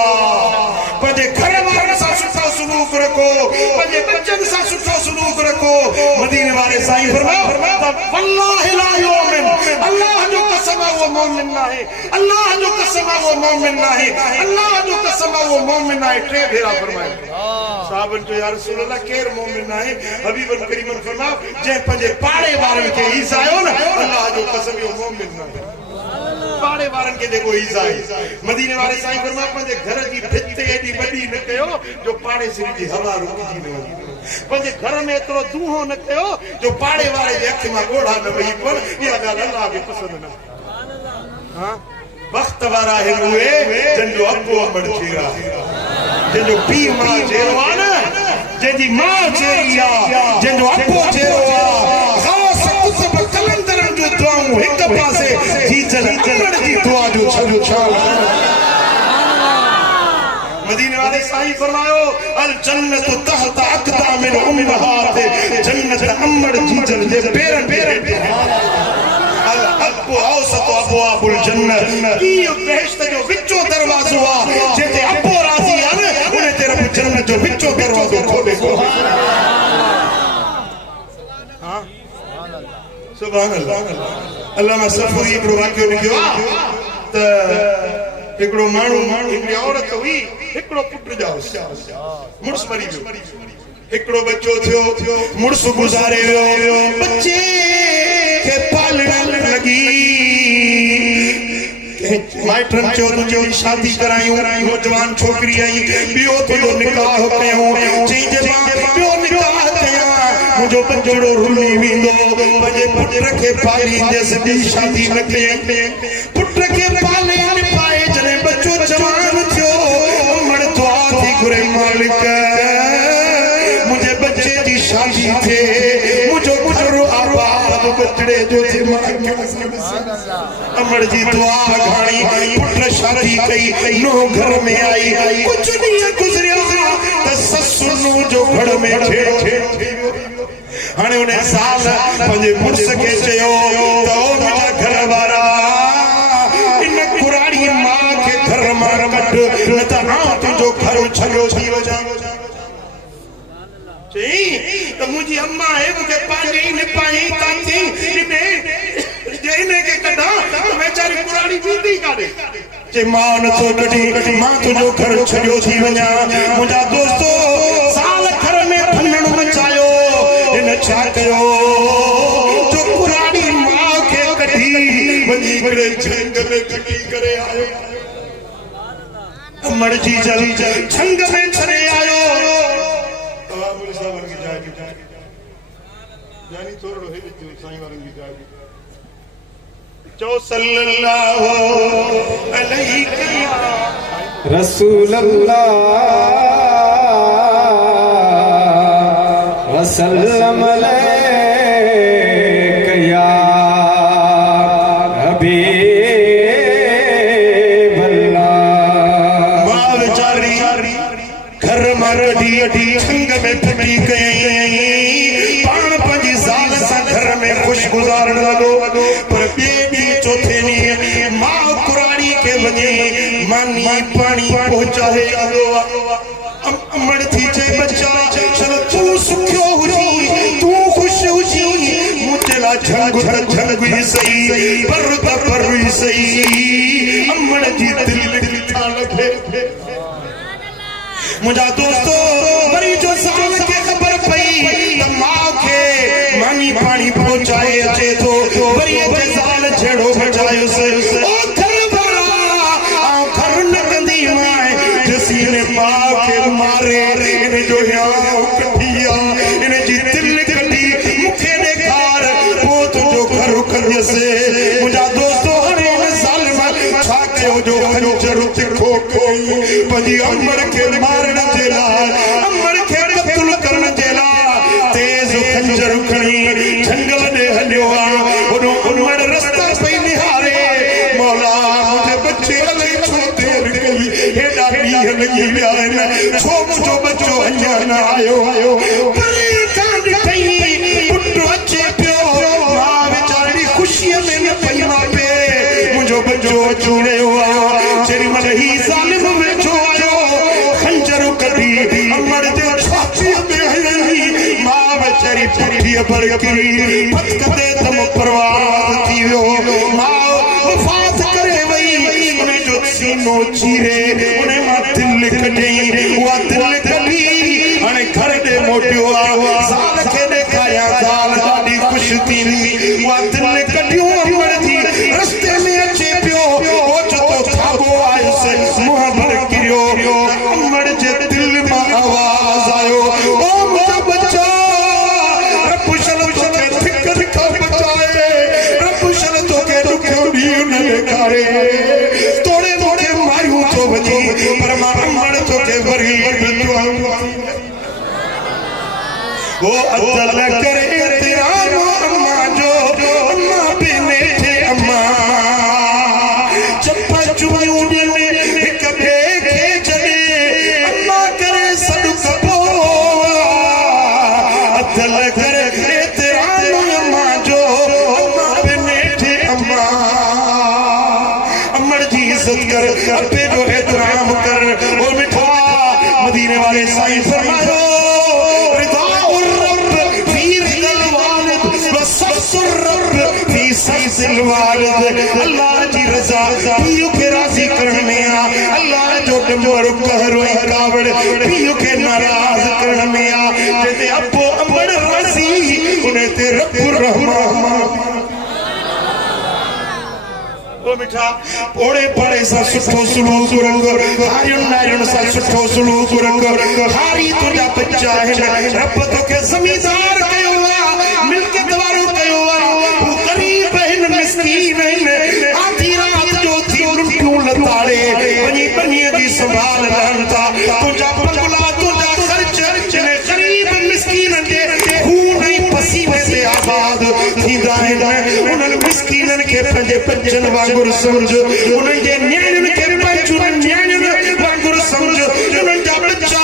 पंहिंजे घर वारनि सां सुठो सलूक रखो पंहिंजे बच्चनि सां सुठो सलूक रखो मदीने वाले साईं फरमायो वल्लाहि ला युमिन अल्लाह जो कसम है वो मोमिन ना है अल्लाह जो कसम है वो मोमिन ना है अल्लाह जो कसम है वो मोमिन ना है टे भेरा फरमायो साहबन जो या रसूल अल्लाह केर मोमिन ना है हबीबन करीमन फरमायो जे पंहिंजे पाड़े वारनि खे ईज़ायो न अल्लाह जो कसम यो मोमिन ना है पाड़े वारन के देखो ईज़ा मदीने वाले साईं फरमाया पंहिंजे घर जी भित एडी वडी न कयो जो पाड़े सिरी जी हवा रुकजी न वञे पंहिंजे घर में एतिरो दूहो न कयो जो पाड़े वारे जे अख मां ॻोढ़ा न वही पर इहा ॻाल्हि अल्लाह खे पसंदि न हां वक्त वारा है उहे जंहिंजो अबो अमड़ चेरा जंहिंजो पीउ मां चेरो आहे न जंहिंजी मां चेरी आहे जंहिंजो अबो चेरो आहे दुआऊं एक पासे जी जलकर जी दुआ जो छो छाल मदीने वाले साईं फरमायो अल जन्नत तहत अक़दामिल उम्महात जन्नत अमड़ जी जल जे पेरन पेरन अल अबु औसत अबवाबुल जन्नत ई बेहश्त जो विचो दरवाजो आ जेते अबो राज़ी आ न उने ते रब जन्नत जो विचो दरवाजो खोले सुभान अल्लाह अल्लामा सफूरी हिकिड़ो वाक़ियो लिखियो त हिकिड़ो माण्हू हिकिड़ी औरत हुई हिकिड़ो पुट ॼाओसि मुड़ुस मरी वियो हिकिड़ो बच्चो थियो मुड़ुस गुज़ारे वियो बच्चे खे पालण लॻी माइटन चयो तुंहिंजो शादी करायूं नौजवान छोकिरी आई ॿियो तुंहिंजो निकाह कयूं चई जे मां ॿियो निकाह कयां मुझो बच्चड़ो रुली विंदो पंहिंजे पुट खे पालींदसि ॿी शादी न कयईं पुट खे पाले पाए जॾहिं बच्चो जवान थियो अमड़ दुआ थी घुरे मालिक मुंहिंजे बच्चे जी शादी थिए मुंहिंजो घर आबाद बचड़े जो थिए अमड़ जी दुआ घणी पुट शादी कई नो घर में आई कुछ ॾींहं गुज़रिया त ससुर जो घर में छेड़ो हाणे उन साल पंहिंजे मुड़ुस खे चयो त ओ मुंहिंजा घर वारा इन कुराड़ी मां खे घर मां कढ न त आउं तुंहिंजो घर छॾियो थी वञां चई त मुंहिंजी अम्मा आहे मूंखे पाले न पाई काथी जे इन खे कढां त वेचारी कुराड़ी बींदी काॾे जे मां नथो कढी मां तुंहिंजो घर छॾियो थी वञां मुंहिंजा दोस्तो साल घर में फलण मचायो इन छा कयो जो कुराड़ी मां खे कढी वञी करे झंग में कटी करे आयो अमड़ जी जल झंग में छड़े आयो बाबूल साहब की जाए यानी थोड़ो है जो साईं वारन की जाए जो सल्लल्लाहु अलैहि रसूल अल्लाह वसल्लम अलैका या हबीब वजे मानी पानी पहुंचाए अमड़ थी चे बच्चा चल तू सुखियो हुजी तू खुश हुजी मुझला झंग झंग ही सही पर ही सही अमड़ जी दिल था लगे मुझा दोस्तों वरी जो साल के खबर पई त मां के मानी पानी पहुंचाए अचे तो वरी जे साल छेड़ो बचायो से ओ घर वाला आ घर न कंदी माए जसीने मां के मारे इन जो याओ कटिया इन जी दिल कटी मुखे ने खार पोत जो घर कर से मुझा दोस्तों हरे साल में छा के जो खंजर तिखो कोई पजी अमर के मारण जेला अमर के कत्ल करण जेला तेज खंजर खणी जंगल ने हलियो ओनो उमर रास्ता पे निहारे मौला मुझे बच्चे ले छोटे गई हेडा नीह लगी व्यान छो मुझो बच्चो अञा न आयो परे कांड कई पुट अचे पियो मां बेचारी खुशी में न पई पे मुझो बच्चो चूड़े आयो चरी मन ही जालिम वेठो आयो खंजर कढी अमर जे छाती में हई मां बेचारी पुठी पर की फटकते दम परवाह थी वियो मां वफात करे वई उन जो सीनो चीरे उन मां दिल कढई उहा दिल कढी हाणे घर दे मोटियो साल खे ॾेखारिया साल ॾाढी ख़ुशि थींदी उहा दिल कढियूं अमर जी रस्ते में अचे पियो ओचितो थाबो आयुसि मुंहं भर किरियो अमर जे दिल मां आवाज़ आयो ओ मुंहिंजा बच्चा रब शल तोखे थिक थिका बचाए रब शल तोखे ॾुखियो ॾींहुं न ॾेखारे तोड़े तोड़े मारियूं थो वञी पर मां अमर तोखे वरी वो अदल करे तेरा अम्मा जो अम्मा पे मेठे अम्मा चप्पा चुमियूं ॾियनि हिक ॿिए खे छॾे अम्मा करे सॾुक पोइ अदल करे तेरा अम्मा जो अम्मा पे मेठे अम्मा अमर जी इज्जत कर अब्बे जो एहतराम कर ओ मिठा मदीने वाले साईं फरमायो अल्लाह जी रज़ा पीउ खे राज़ी करण में आ अल्लाह जो डंबर कहर ऐं कावड़ पीउ खे नाराज़ करण में आ जिते अबो अंबड़ राज़ी उन ते रब रहमान ओ मिठा ओड़े पड़े सा सुठो सुलूक रंग हारियुनि नारियुनि सा सुठो सुलूक रंग हारी तुंहिंजा बच्चा आहिनि रब तोखे ज़मींदार कयो आहे मिल्कियत वारो कयो आहे हू ग़रीब आहिनि मिस्कीन आहिनि आधी राति जो थी लुटियूं लताड़े वञी बनीअ जी संभाल रहनि था तुंहिंजा बंगला तुंहिंजा ख़र्च जिन ग़रीब मिस्कीननि जे खून ऐं पसीने ते आबाद थींदा आहिनि उन्हनि मिस्कीननि खे पंहिंजे बचनि वांगुरु सम्झ उन्हनि जे न्याणियुनि खे पंहिंजूं न्याणियुनि वांगुरु सम्झ उन्हनि जा बच्चा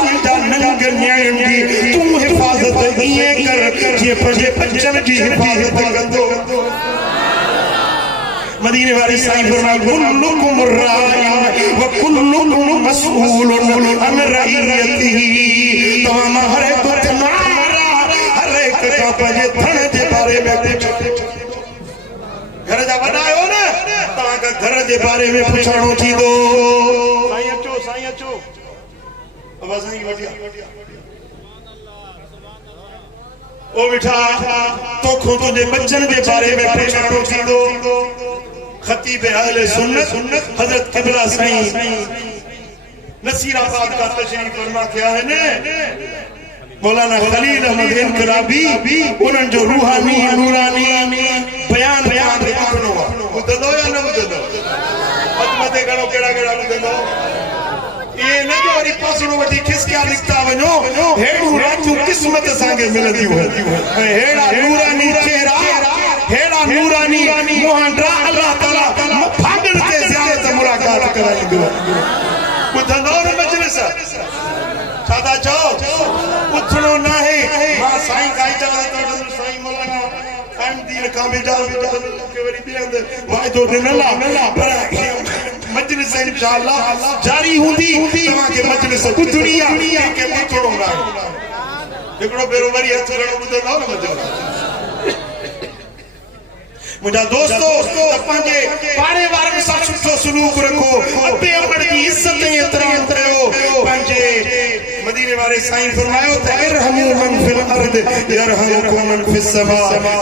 उन्हनि जा नंग न्याणियुनि जी तूं हिफ़ाज़त ईअं कर जीअं पंहिंजे बचनि जी हिफ़ाज़त कंदो मदीने वाली साईं फरमाए कुल्लुकुम राइन व कुल्लुकुम मसऊलुन अन रइयतिही तमाम हर एक तुम्हारा हर एक का पंहिंजे धन जे बारे में पुछो घर जा वॾा आहियो न तव्हांखे घर जे बारे में पुछणो थींदो साईं अचो आवाज़ आई वॾी ओ मिठा तोखो तुंहिंजे बच्चनि जे बारे में पुछणो थींदो खतीब अहले सुन्नत हजरत किबला साईं नसीराबाद का तशरीफ फरमा किया है ने मौलाना खलील अहमद इनकलाबी उन्हनि जो रूहानी नूरानी बयान ॿुधंदो ॿुधंदो या न ॿुधंदो मते घणो कहिड़ा कहिड़ा ॿुधंदो ये न जो वरी पासड़ो वठी खिसकिया लिखता वञो हेड़ू रातूं क़िस्मत असांखे मिलंदियूं हेड़ा नूरानी चेहरा हेड़ा नूरानी मुहांडा अल्लाह ताला फागण ते ज़ियारत मुलाकात कराईंदो ॿुधंदो न मजलिस छा था चओ उथणो न आहे मां साईं का इजाज़त वठंदुसि साईं मौलाना अहमदीन का भी इजाज़त वठंदुसि वरी ॿिए हंधि वाइदो ॾिनल आहे पर इंशाअल्लाह जारी हुंदी तवा के मजलिस ॿुधणी आहे के ॿुधणो ना हिकड़ो बेरो वरी हथ खणो ॿुधणो न मजो मुझा दोस्तों पंहिंजे पाड़े वारनि सां सुठो सलूक रखो अबे अमड़ जी इज्जत ऐं एतिराम कयो पंहिंजे मदीने वाले साईं फरमायो त इरहमू मन फिल अर्द यरहमुकुम मन फिस समा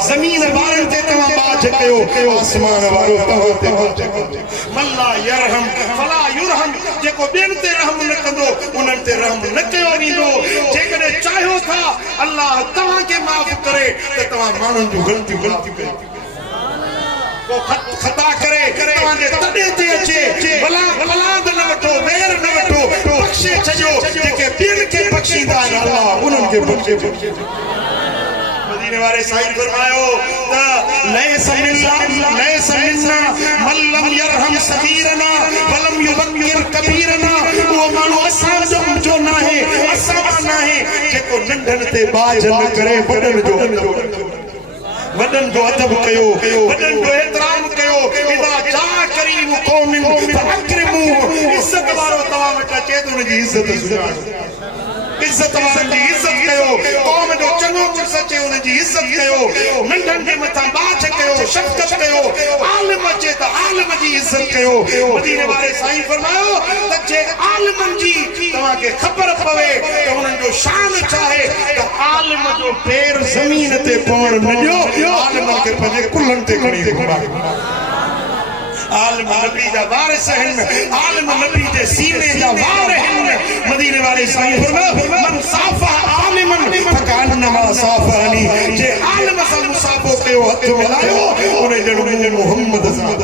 ज़मीन वारनि ते तव्हां बाज कयो आसमान वारो तव्हां ते बाज कयो मल्ला यरहम फला युरहम जेको ॿियनि ते रहम न कंदो उन्हनि ते रहम न कयो वेंदो जेकॾहिं चाहियो था अल्लाह तव्हांखे माफ़ करे त तव्हां माण्हुनि जूं ग़लतियूं कयो खता करे तव्हांजे तॾहिं ते अचे भला भलाद न वठो वेर न वठो बख़्शे छॾियो जेके ॿियनि खे बख़्शींदा आहिनि अल्लाह उन्हनि खे बख़्शे मदीने वारे साईं फरमायो त लैस मिन्ना मन लम यरहम सगीरना वलम युबक्किर कबीरना उहो माण्हू असां जो नाहे असां नाहे जेको नंढनि ते बाज न करे वॾनि जो वडन जो अदब कयो वडन जो एहतराम कयो इदा जा करीम कौमिन फअकरिमू इज्जत वारो तवा वट अचे तो उनजी इज्जत सुञाणो इज्जत वारनि जी इज्जत कयो कौम जो चङो कुछ अचे उनजी इज्जत कयो नंढनि जे मथां बाछ कयो शफ़क़त कयो आलिम अचे त आलिम जी इज्जत कयो मदीने वाले साईं फरमायो त जे आलिमनि जी तव्हांखे ख़बर पवे त उन्हनि जो शान छा आहे त आलिम जो पैर ज़मीन ते पवण न ॾियो आलिमनि खे पंहिंजे कुल्हनि ते खणी घुमायो आलिम नबी जा वारिस आहिनि आलिम नबी जे सीने जा वार आहिनि मदीने वाले साईं फरमायो मन साफा आलिमन फकान्नमा साफानी जे आलिम सां मुसाफ़ो कयो हथ मिलायो उन जहिड़ो मोहम्मद सां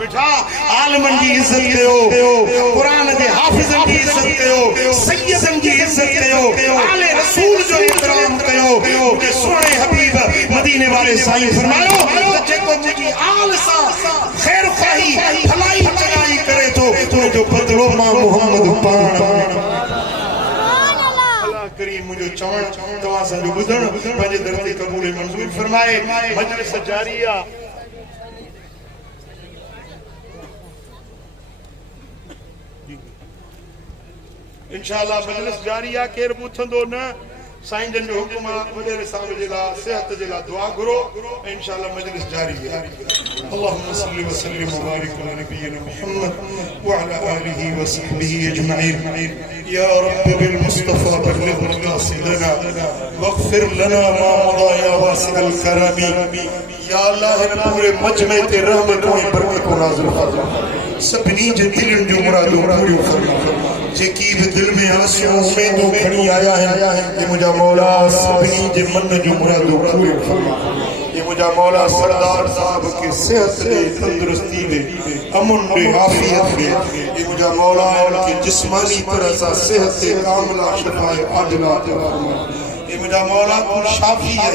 बेटा आलिमन जी इज्जत कयो कुरान जे हाफिज़न जी इज्जत कयो सैयदन जी इज्जत कयो आले रसूल जो एहतराम कयो मुझे सोने हबीब मदीने वाले साईं फरमायो त जेको मुंहिंजी आल सां खैर ख़्वाही भलाई चङाई करे थो तो जो बदलो मां मोहम्मद पाण करीम मुझे चवण तव्हां सां जो ॿुधण पंहिंजे दर ते क़बूल मंज़ूर फरमाए मजलिस जारी आहे इंशाअल्लाह मजलिस जारी आहे केर पुछंदो न साईं जन जो हुकुम आहे वॾेरे साहब जे लाइ सिहत जे लाइ दुआ घुरो ऐं इंशाअल्लाह मजलिस जारी आहे अल्लाहुम्मा सल्लि व सल्लिम व बारिक अला नबियना मुहम्मद व अला आलिहि व सहबिहि अजमईन या रब बिल मुस्तफा बल्लिग मकासिदना वगफिर लना मा मदा या वासिल करमी या अल्लाह पूरे मजमे ते रहमत ऐं बरकत नाज़िल फरमा सभिनी जे दिलनि जूं मुरादूं पूरियूं फरमा जेकी भी दिल में आसियूं उम्मीदूं खणी आया है ये मुझा मौला सभिनी जे मन जूं मुरादूं पूरियूं फरमा ये मुझा मौला सरदार साहब के सेहत दे तंदुरुस्ती दे अमन दे आफियत दे ये मुझा मौला उनके जिस्मानी तरह सा सेहत दे कामिला शफाए आजिला अता फरमा ये मुझा मौला तू शाफी है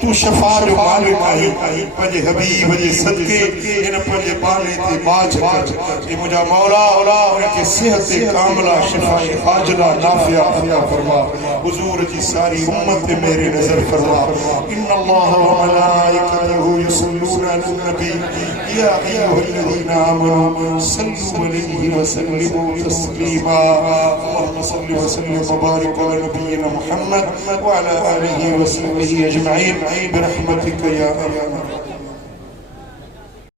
तू शफा जो मालिक है पंहिंजे हबीब जे सदके इन पंहिंजे बाने ते बाज कर ये मुझा मौला उनके सेहत दे कामिला शफाए आजिला नाफिया अता फरमा हुजूर जी सारी उम्मत पे मेरे नजर फरमा इन्नल्लाह व मलाइकतहु युसल्लूना अलन नबी या अय्युहल्लज़ीना आमनू सल्लु अलैहि व सल्लिमू तस्लीमा अल्लाहुम्मा सल्लि व सल्लिम व बारिक अला नबियिना मुहम्मद व अला आलिहि व सहबिहि अजमईन बिरहमतिका या अरहम